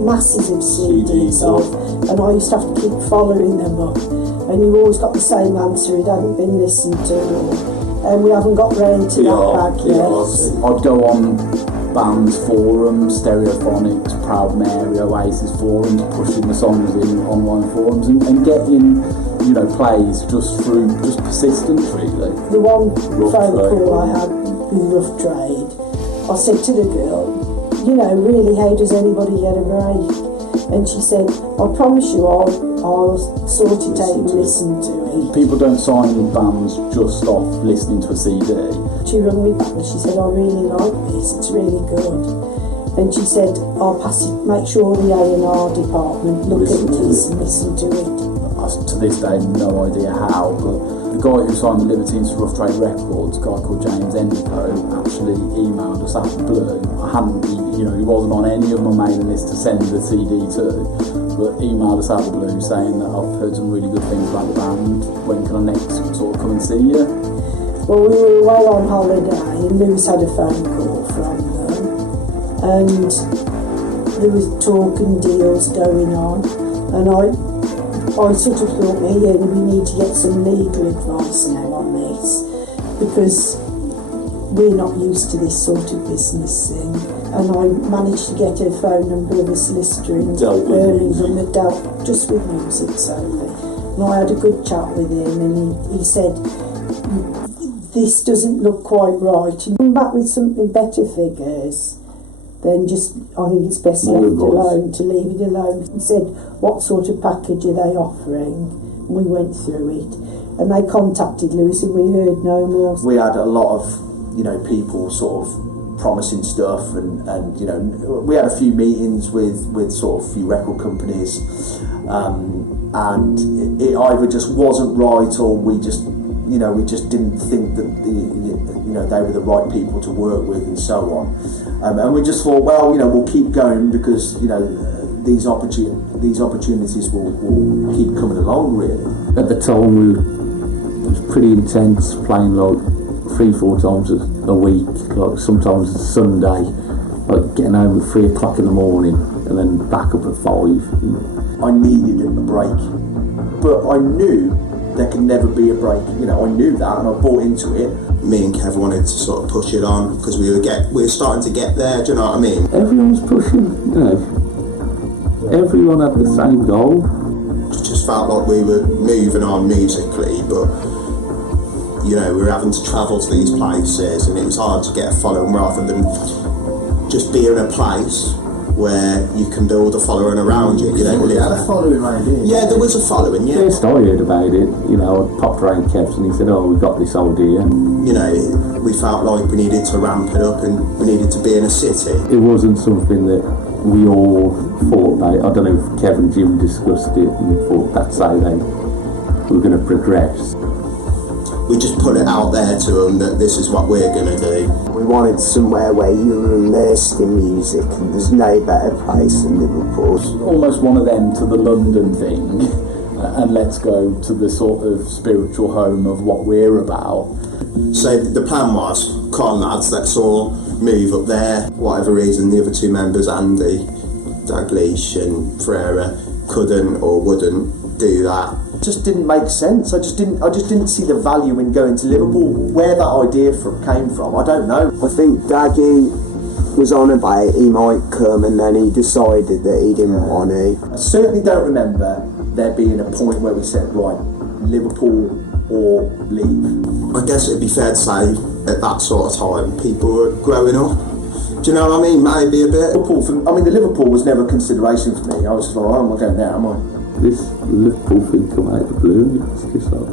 masses of CDs off, and I used to have to keep following them up, and you always got the same answer: it hadn't been listened to, and we haven't got round to that back yet. I'd go on bands forums, Stereophonics, Proud Mary, Oasis forums, pushing the songs in online forums and getting, you know, plays just through persistence really. The one phone call I had with Rough Trade, I said to the girl, you know, really, how does anybody get a break? And she said, I promise you I'll sort it out and listen to it. People don't sign in bands just off listening to a CD. She rang me back and she said, I really like this, it's really good. And she said, I'll pass it, make sure the A&R department look at this and listen to it. To this day, no idea how, but the guy who signed the Libertines to Rough Trade Records, a guy called James Endico, actually emailed us out of the blue. He wasn't on any of my mailing list to send the CD to, but emailed us out of the blue saying that I've heard some really good things about the band. When can I next sort of come and see you? Well, we were away on holiday and Lewis had a phone call from them, and there was talk and deals going on, and I sort of thought, yeah, we need to get some legal advice now on this, because we're not used to this sort of business thing. And I managed to get a phone number of a solicitor in Birmingham that dealt just with music solely. And I had a good chat with him, and he said, this doesn't look quite right. And come back with something better figures, then just, I think it's best left alone, to leave it alone. He said, what sort of package are they offering? And we went through it. And they contacted Lewis and we heard no more. We had a lot of, people sort of promising stuff and we had a few meetings with sort of a few record companies and it either just wasn't right or we just didn't think that they were the right people to work with and so on. And we just thought, well, we'll keep going because, these opportunities will keep coming along, really. At the time, it was pretty intense, playing like 3-4 times a week, like sometimes Sunday, like getting home at 3 o'clock in the morning and then back up at 5. I needed a break, but I knew there can never be a break. I knew that and I bought into it. Me and Kev wanted to sort of push it on because we were starting to get there, do you know what I mean? Everyone's pushing, everyone had the same goal. It just felt like we were moving on musically, but we were having to travel to these places and it was hard to get a following rather than just be in a place where you can build a following around you. You don't live there. Following around here. Yeah, there was a following, yeah. First I heard about it, I popped around Kev's and he said, oh, we've got this idea. We felt like we needed to ramp it up and we needed to be in a city. It wasn't something that we all thought about. I don't know if Kev and Jim discussed it and thought that's how they were going to progress. We just put it out there to them that this is what we're going to do. We wanted somewhere where you were immersed in music, and there's no better place than Liverpool. Almost one of them to the London thing, and let's go to the sort of spiritual home of what we're about. So the plan was, come on lads, let's all move up there. Whatever reason, the other two members, Andy, Dalglish and Ferreira, couldn't or wouldn't do that. Just didn't make sense. I just didn't see the value in going to Liverpool. Where that idea came from, I don't know. I think Daggy was on about it, he might come, and then he decided that he didn't want to. I certainly don't remember there being a point where we said, right, Liverpool or leave. I guess it'd be fair to say at that sort of time people were growing up. Do you know what I mean? Maybe a bit. The Liverpool was never a consideration for me. I was just like, oh, I'm not going there, am I? This Liverpool thing come out of the blue, it's just like,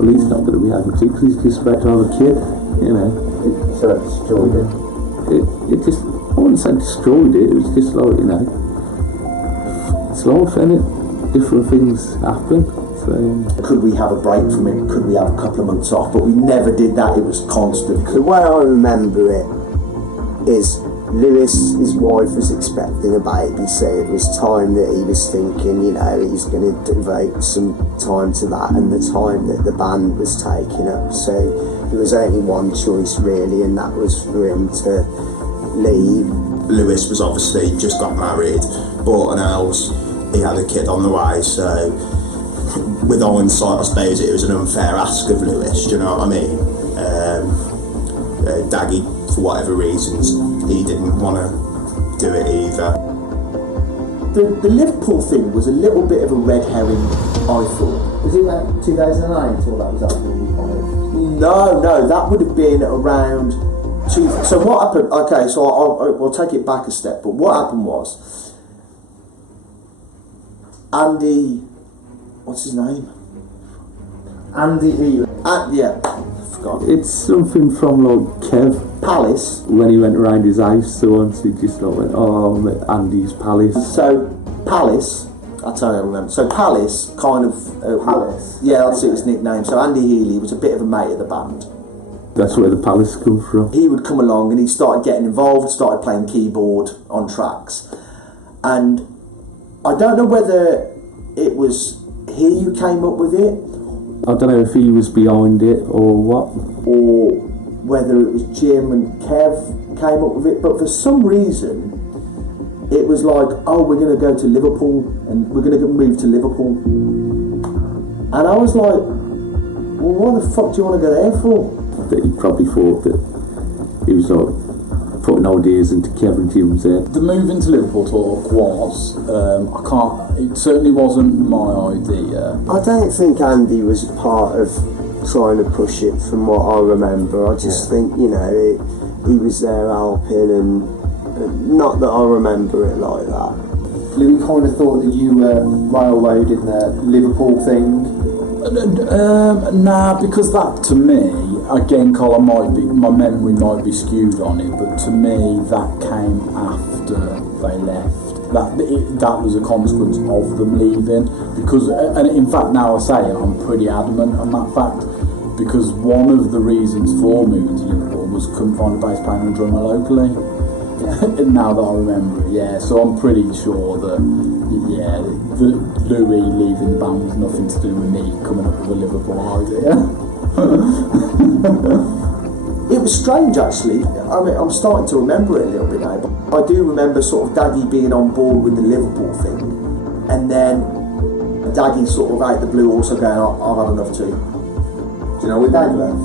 well, he's not going to be able to because he's just about to have a kid, So it destroyed it. It just, I wouldn't say destroyed it, it was just like, it's life, isn't it? Different things happen. So, could we have a break from it? Could we have a couple of months off? But we never did that, it was constant. The way I remember it is Lewis, his wife, was expecting a baby, so it was time that he was thinking, he's going to devote some time to that, and the time that the band was taking up. So there was only one choice really, and that was for him to leave. Lewis was obviously just got married, bought an house, he had a kid on the way, so with hindsight I suppose it was an unfair ask of Lewis, do you know what I mean? Daggy, for whatever reasons, he didn't want to do it either. The Liverpool thing was a little bit of a red herring, I thought. Was it about 2009 or that was after we followed? No, that would have been around 2010, So what happened? Okay, so we'll take it back a step. But what happened was, Andy, what's his name? Andy Healy. Yeah, forgot. It's something from like Kev Palace. When he went around his house, so once he just like went, oh, I'm at Andy's Palace. So Palace, that's how I remember. So Palace kind of Palace. Yeah, that's it. His nickname. So Andy Healy was a bit of a mate of the band. That's where the Palace comes from. He would come along and he started getting involved, started playing keyboard on tracks, and I don't know whether it was he who came up with it. I don't know if he was behind it or what. Or whether it was Jim and Kev came up with it, but for some reason it was like, oh, we're going to go to Liverpool and we're going to move to Liverpool. And I was like, well, why the fuck do you want to go there for? That he probably thought that he was like putting ideas into Kevin Jim's head. The move into Liverpool talk was, it certainly wasn't my idea. I don't think Andy was part of trying to push it from what I remember. I just think, you know, he was there helping, and not that I remember it like that. Louis kind of thought that you were railroad in the Liverpool thing. Nah, because that to me, again, Colin, my memory might be skewed on it, but to me that came after they left. That was a consequence of them leaving, because, and in fact now I say it, I'm pretty adamant on that fact, because one of the reasons for moving to Liverpool was couldn't find a bass player and a drummer locally. Now that I remember it, yeah, so I'm pretty sure that, yeah, Louis leaving the band was nothing to do with me coming up with a Liverpool idea. It was strange, actually. I mean, I'm starting to remember it a little bit now, but I do remember sort of Daggy being on board with the Liverpool thing, and then Daggy sort of out the blue also going, I've had enough too. Do you know where Daggy left?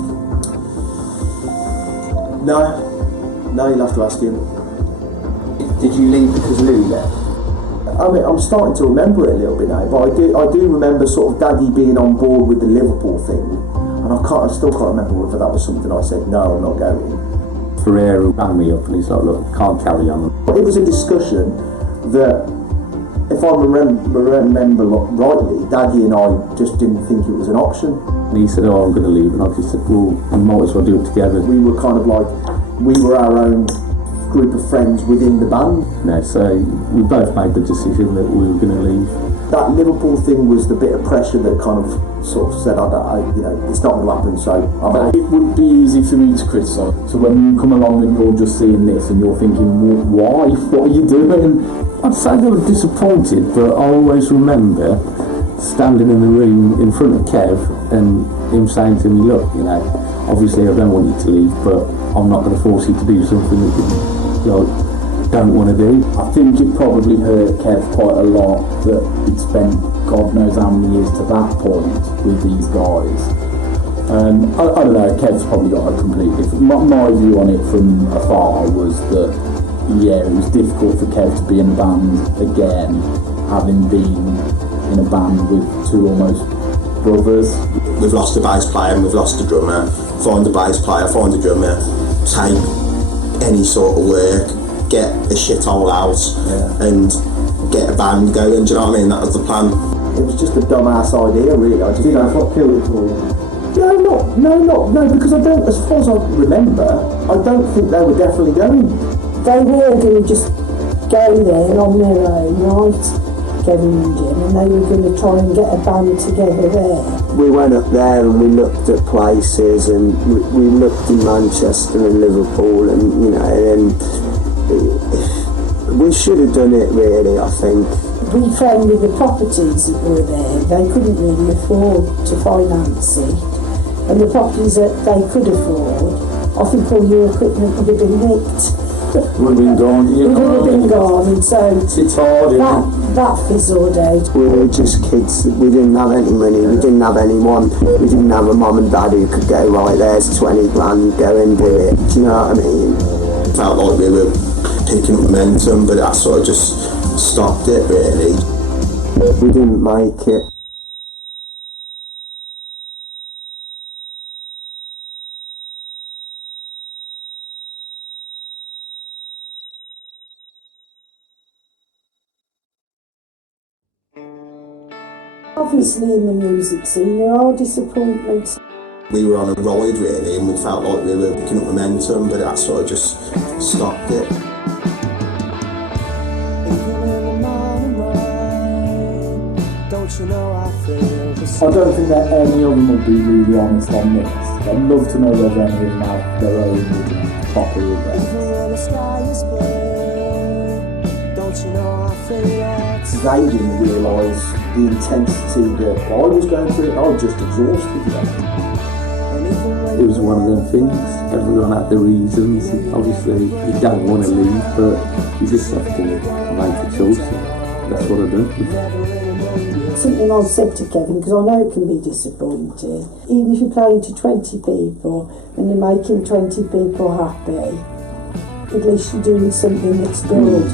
No, you'll have to ask him. Did you leave because Lou left? I mean, I'm starting to remember it a little bit now, but I do remember sort of Daggy being on board with the Liverpool thing, and I still can't remember whether that was something I said, no, I'm not going. Ferreira rang me up and he's like, look, can't carry on. It was a discussion that, if I remember rightly, Daggy and I just didn't think it was an option. And he said, oh, I'm going to leave, and I just said, well, we might as well do it together. We were kind of like, we were our own group of friends within the band. No, so we both made the decision that we were going to leave. That Liverpool thing was the bit of pressure that kind of sort of said, it's not going to happen, so I'm out. It would be easy for me to criticise. So when you come along and you're just seeing this and you're thinking, why? What are you doing? I'd say they were disappointed, but I always remember standing in the room in front of Kev and him saying to me, look, you know, obviously I don't want you to leave, but I'm not going to force you to do something that you don't want to do. I think it probably hurt Kev quite a lot that he'd spent God knows how many years to that point with these guys. I don't know, Kev's probably got a completely different... My view on it from afar was that, yeah, it was difficult for Kev to be in a band again, having been in a band with two almost brothers. We've lost a bass player and we've lost a drummer. Find a bass player, find a drummer, take any sort of work, get a shithole out, and get a band going. Do you know what I mean? That was the plan. It was just a dumbass idea, really. I just that's what killed it for you. No, because I don't, as far as I remember, I don't think they were definitely going. They were going to just go there on their own, right, Kevin and Jim, and they were going to try and get a band together there. We went up there and we looked at places, and we looked in Manchester and Liverpool, and you know, and we should have done it really, I think. We found with the properties that were there, they couldn't really afford to finance it, and the properties that they could afford, I think all your equipment would have been nicked. Would have been gone, It would have been gone, and so it's hard, that fizzled out. We were just kids, we didn't have any money, we didn't have anyone, we didn't have a mum and dad who could go, right, there's 20 grand, go and do it, do you know what I mean? Felt like we were picking up momentum, but that sort of just stopped it, really. We didn't make it. Obviously in the music scene there are disappointments. We were on a ride really, and we felt like we were picking up momentum, but that sort of just stopped it. I don't think that any of them would be really honest on this. I'd love to know whether any of them have their own proper regrets. They didn't realise the intensity that I was going through. I was just exhausted. It was one of them things. Everyone had their reasons. Obviously, you don't want to leave, but you just have to make a choice. That's what I do. Something I've said to Kevin, because I know it can be disappointing. Even if you're playing to 20 people and you're making 20 people happy, at least you're doing something that's good.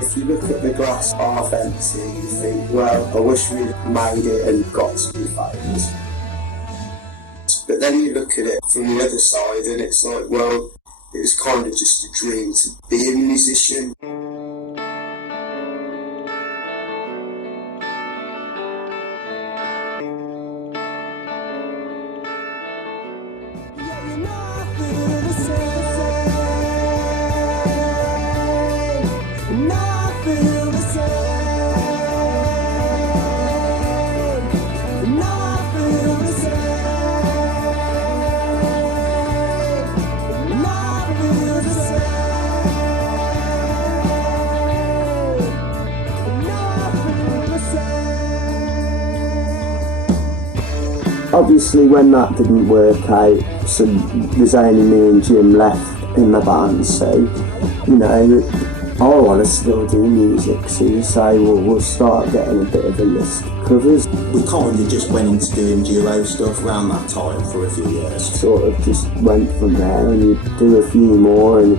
If you look at the glass half empty, you think, well, I wish we'd made it and got to be famous. But then you look at it from the other side and it's like, well, it was kind of just a dream to be a musician. Obviously when that didn't work out, so there's only me and Jim left in the band, so, you know, I want to still do music, so you say, well, we'll start getting a bit of a list of covers. We kind of just went into doing duo stuff around that time for a few years. Sort of just went from there, and you do a few more, and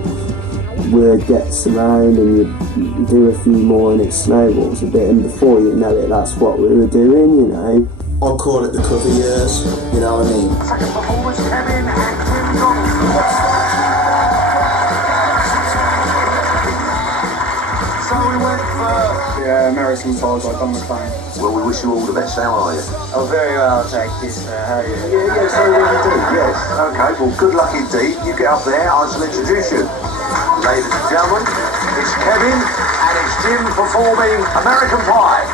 word gets around, and you do a few more, and it snowballs a bit, and before you know it, that's what we were doing, you know. I'll call it the cover years, you know what I mean? Second performance, Kevin and Kim So we went for the American side like Don McLean. Well, we wish you all the best. How are you? Oh, very well, thank you, sir. How are you? Yeah, so we do, yes. Okay, well, good luck indeed. You get up there, I shall introduce you. Ladies and gentlemen, it's Kevin and it's Jim performing American Pie.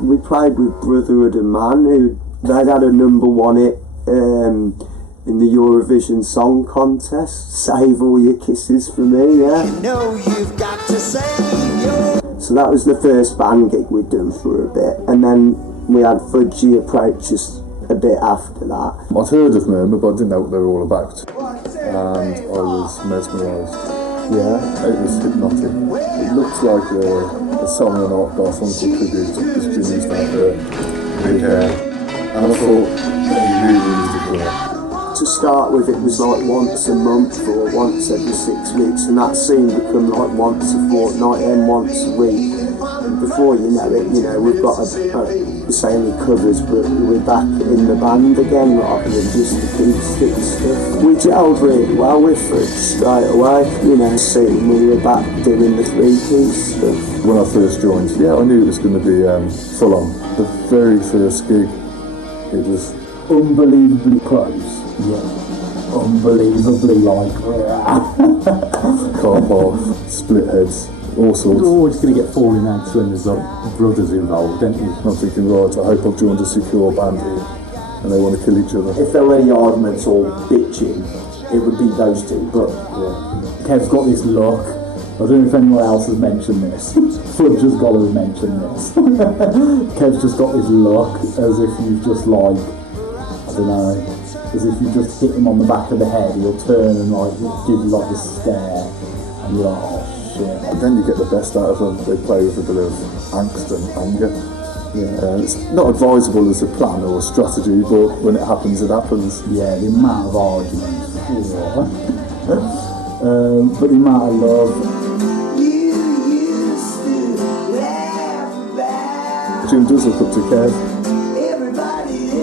We played with Brotherhood of Man, who they'd had a #1 hit in the Eurovision Song Contest, Save All Your Kisses for Me, yeah. You know you've got to save your... So that was the first band gig we'd done for a bit, and then we had Fudgy approach us a bit after that. I'd heard of Murmur, but I didn't know what they were all about, and I was mesmerised. Yeah. It was hypnotic. It looked like a song and art by someone called Tribute, because Jim used to have big hair, and I thought that he really used to play. To start with, it was like once a month or once every 6 weeks, and that soon become like once a fortnight and once a week. And before you know it, you know, we've got it's only covers, but we're back in the band again rather than just acoustic stuff. We gelled really well with Fudge straight away, you know, soon we were back doing the three-piece stuff. When I first joined, yeah, I knew it was going to be full on. The very first gig, it was unbelievably close. Yeah, unbelievably like car park, split heads, all sorts. You're always going to get falling outs when there's brothers involved, don't you? I'm thinking, right, I hope I've joined a secure band here, and they want to kill each other. If there were any arguments or bitching, it would be those two, but yeah. Kev's got this look. I don't know if anyone else has mentioned this. Fudge has got to have mentioned this. Kev's just got this look as if you've just like, I don't know, as if you just hit him on the back of the head, he'll turn and like give you like this stare, and you're like, oh shit. And then you get the best out of them. They play with a bit of angst and anger. Yeah, it's not advisable as a plan or a strategy, but when it happens, it happens. Yeah, the amount of arguments, but the amount of love. Jim Jim does look up to Kev.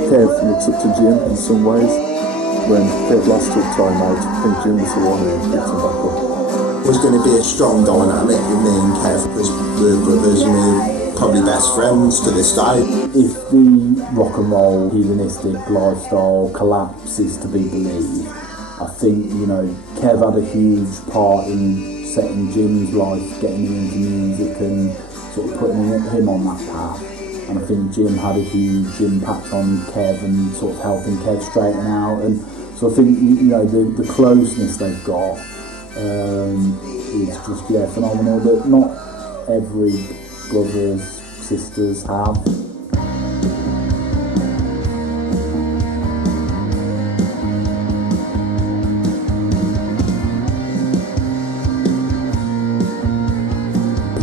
Kev looks up to Jim in some ways. When Kev last took time out, I think Jim was the one who picked him back up. There's going to be a strong dynamic with me and Kev because we're brothers and we're probably best friends to this day. If the rock and roll hedonistic lifestyle collapse is to be believed, I think, you know, Kev had a huge part in setting Jim's life, getting him into music and sort of putting him on that path. And I think Jim had a huge impact on Kev and sort of helping Kev straighten out. And so I think, you know, the closeness they've got is just, yeah, phenomenal, that not every brothers, sisters have.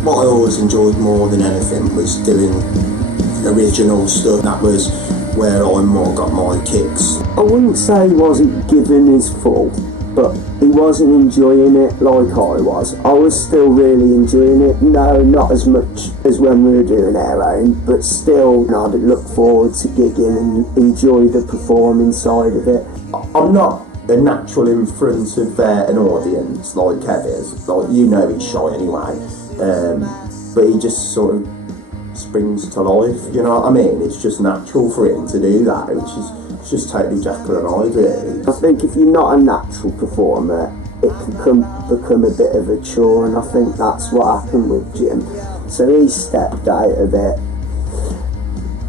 What I always enjoyed more than anything was doing original stuff. That was where I more got my kicks. I wouldn't say he wasn't giving his full, but he wasn't enjoying it like I was. I was still really enjoying it. No, not as much as when we were doing our own, but still, I'd look forward to gigging and enjoy the performing side of it. I'm not a natural in front of an audience like Kev is. Like, you know he's shy anyway, but he just sort of springs to life, you know what I mean? It's just natural for him to do that, which is just totally Jekyll and Hyde, really. I think if you're not a natural performer, it can become a bit of a chore, and I think that's what happened with Jim. So he stepped out of it,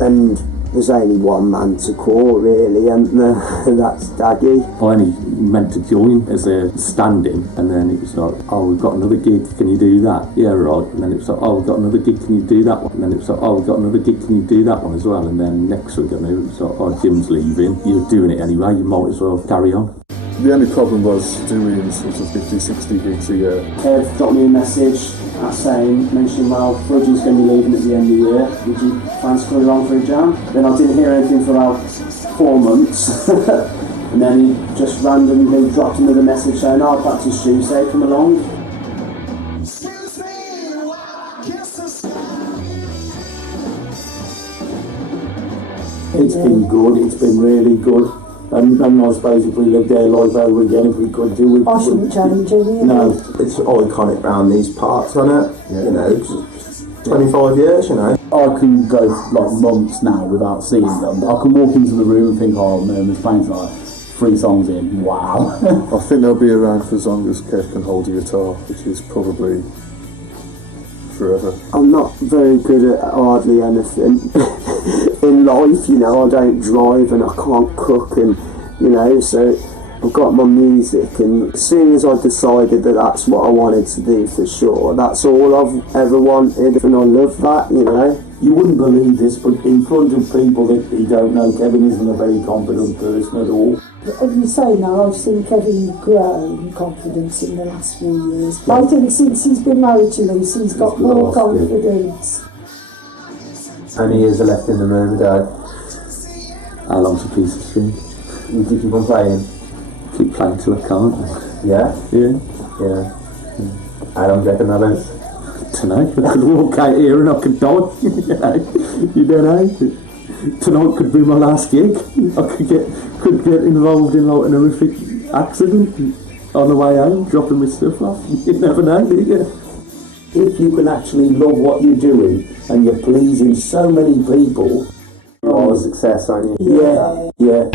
and there's only one man to call, really, and that's Daggy. I only meant to join as a stand-in, and then it was like, oh, we've got another gig, can you do that? Yeah, right. And then it was like, oh, we've got another gig, can you do that one? And then it was like, oh, we've got another gig, can you do that one as well? And then next week, it was like, oh, Jim's leaving, you're doing it anyway, you might as well carry on. The only problem was doing sort of 50, 60 gigs a year. Kev dropped me a message mentioning, well, Fudgy's going to be leaving at the end of the year, would you fancy coming along for a jam? Then I didn't hear anything for about 4 months, and then he just randomly dropped another message saying, oh, practice Tuesday, come along. It's been good, it's been really good. And I suppose if we lived our life over again, if we could do it. I shouldn't change it. No. It's iconic round these parts, isn't it? Yeah. You know, 25 years, you know. I can go like months now without seeing them. I can walk into the room and think, oh, Murmur's playing like 3 songs in, wow. I think they'll be around for as long as Kev can hold a guitar, which is probably forever. I'm not very good at hardly anything in life, you know. I don't drive and I can't cook, and you know, so I've got my music, and as soon as I decided that that's what I wanted to do for sure, that's all I've ever wanted, and I love that, you know. You wouldn't believe this, but in front of people that you don't know, Kevin isn't a very confident person at all. As you say now, I've seen Kevin grow in confidence in the last few years. I think since he's been married to Lucy, he's got more confidence. How many years are left in the Murmur, Dad? How long's a piece of string? You keep on playing? Keep playing till I can't. Yeah? Yeah. Yeah. How long do you reckon that is? Tonight, I could walk out here and I could die. You don't know. Tonight could be my last gig. I could get involved in like an horrific accident on the way home, dropping my stuff off. You never know, do you? If you can actually love what you're doing and you're pleasing so many people, you're a success, aren't you? Yeah, yeah.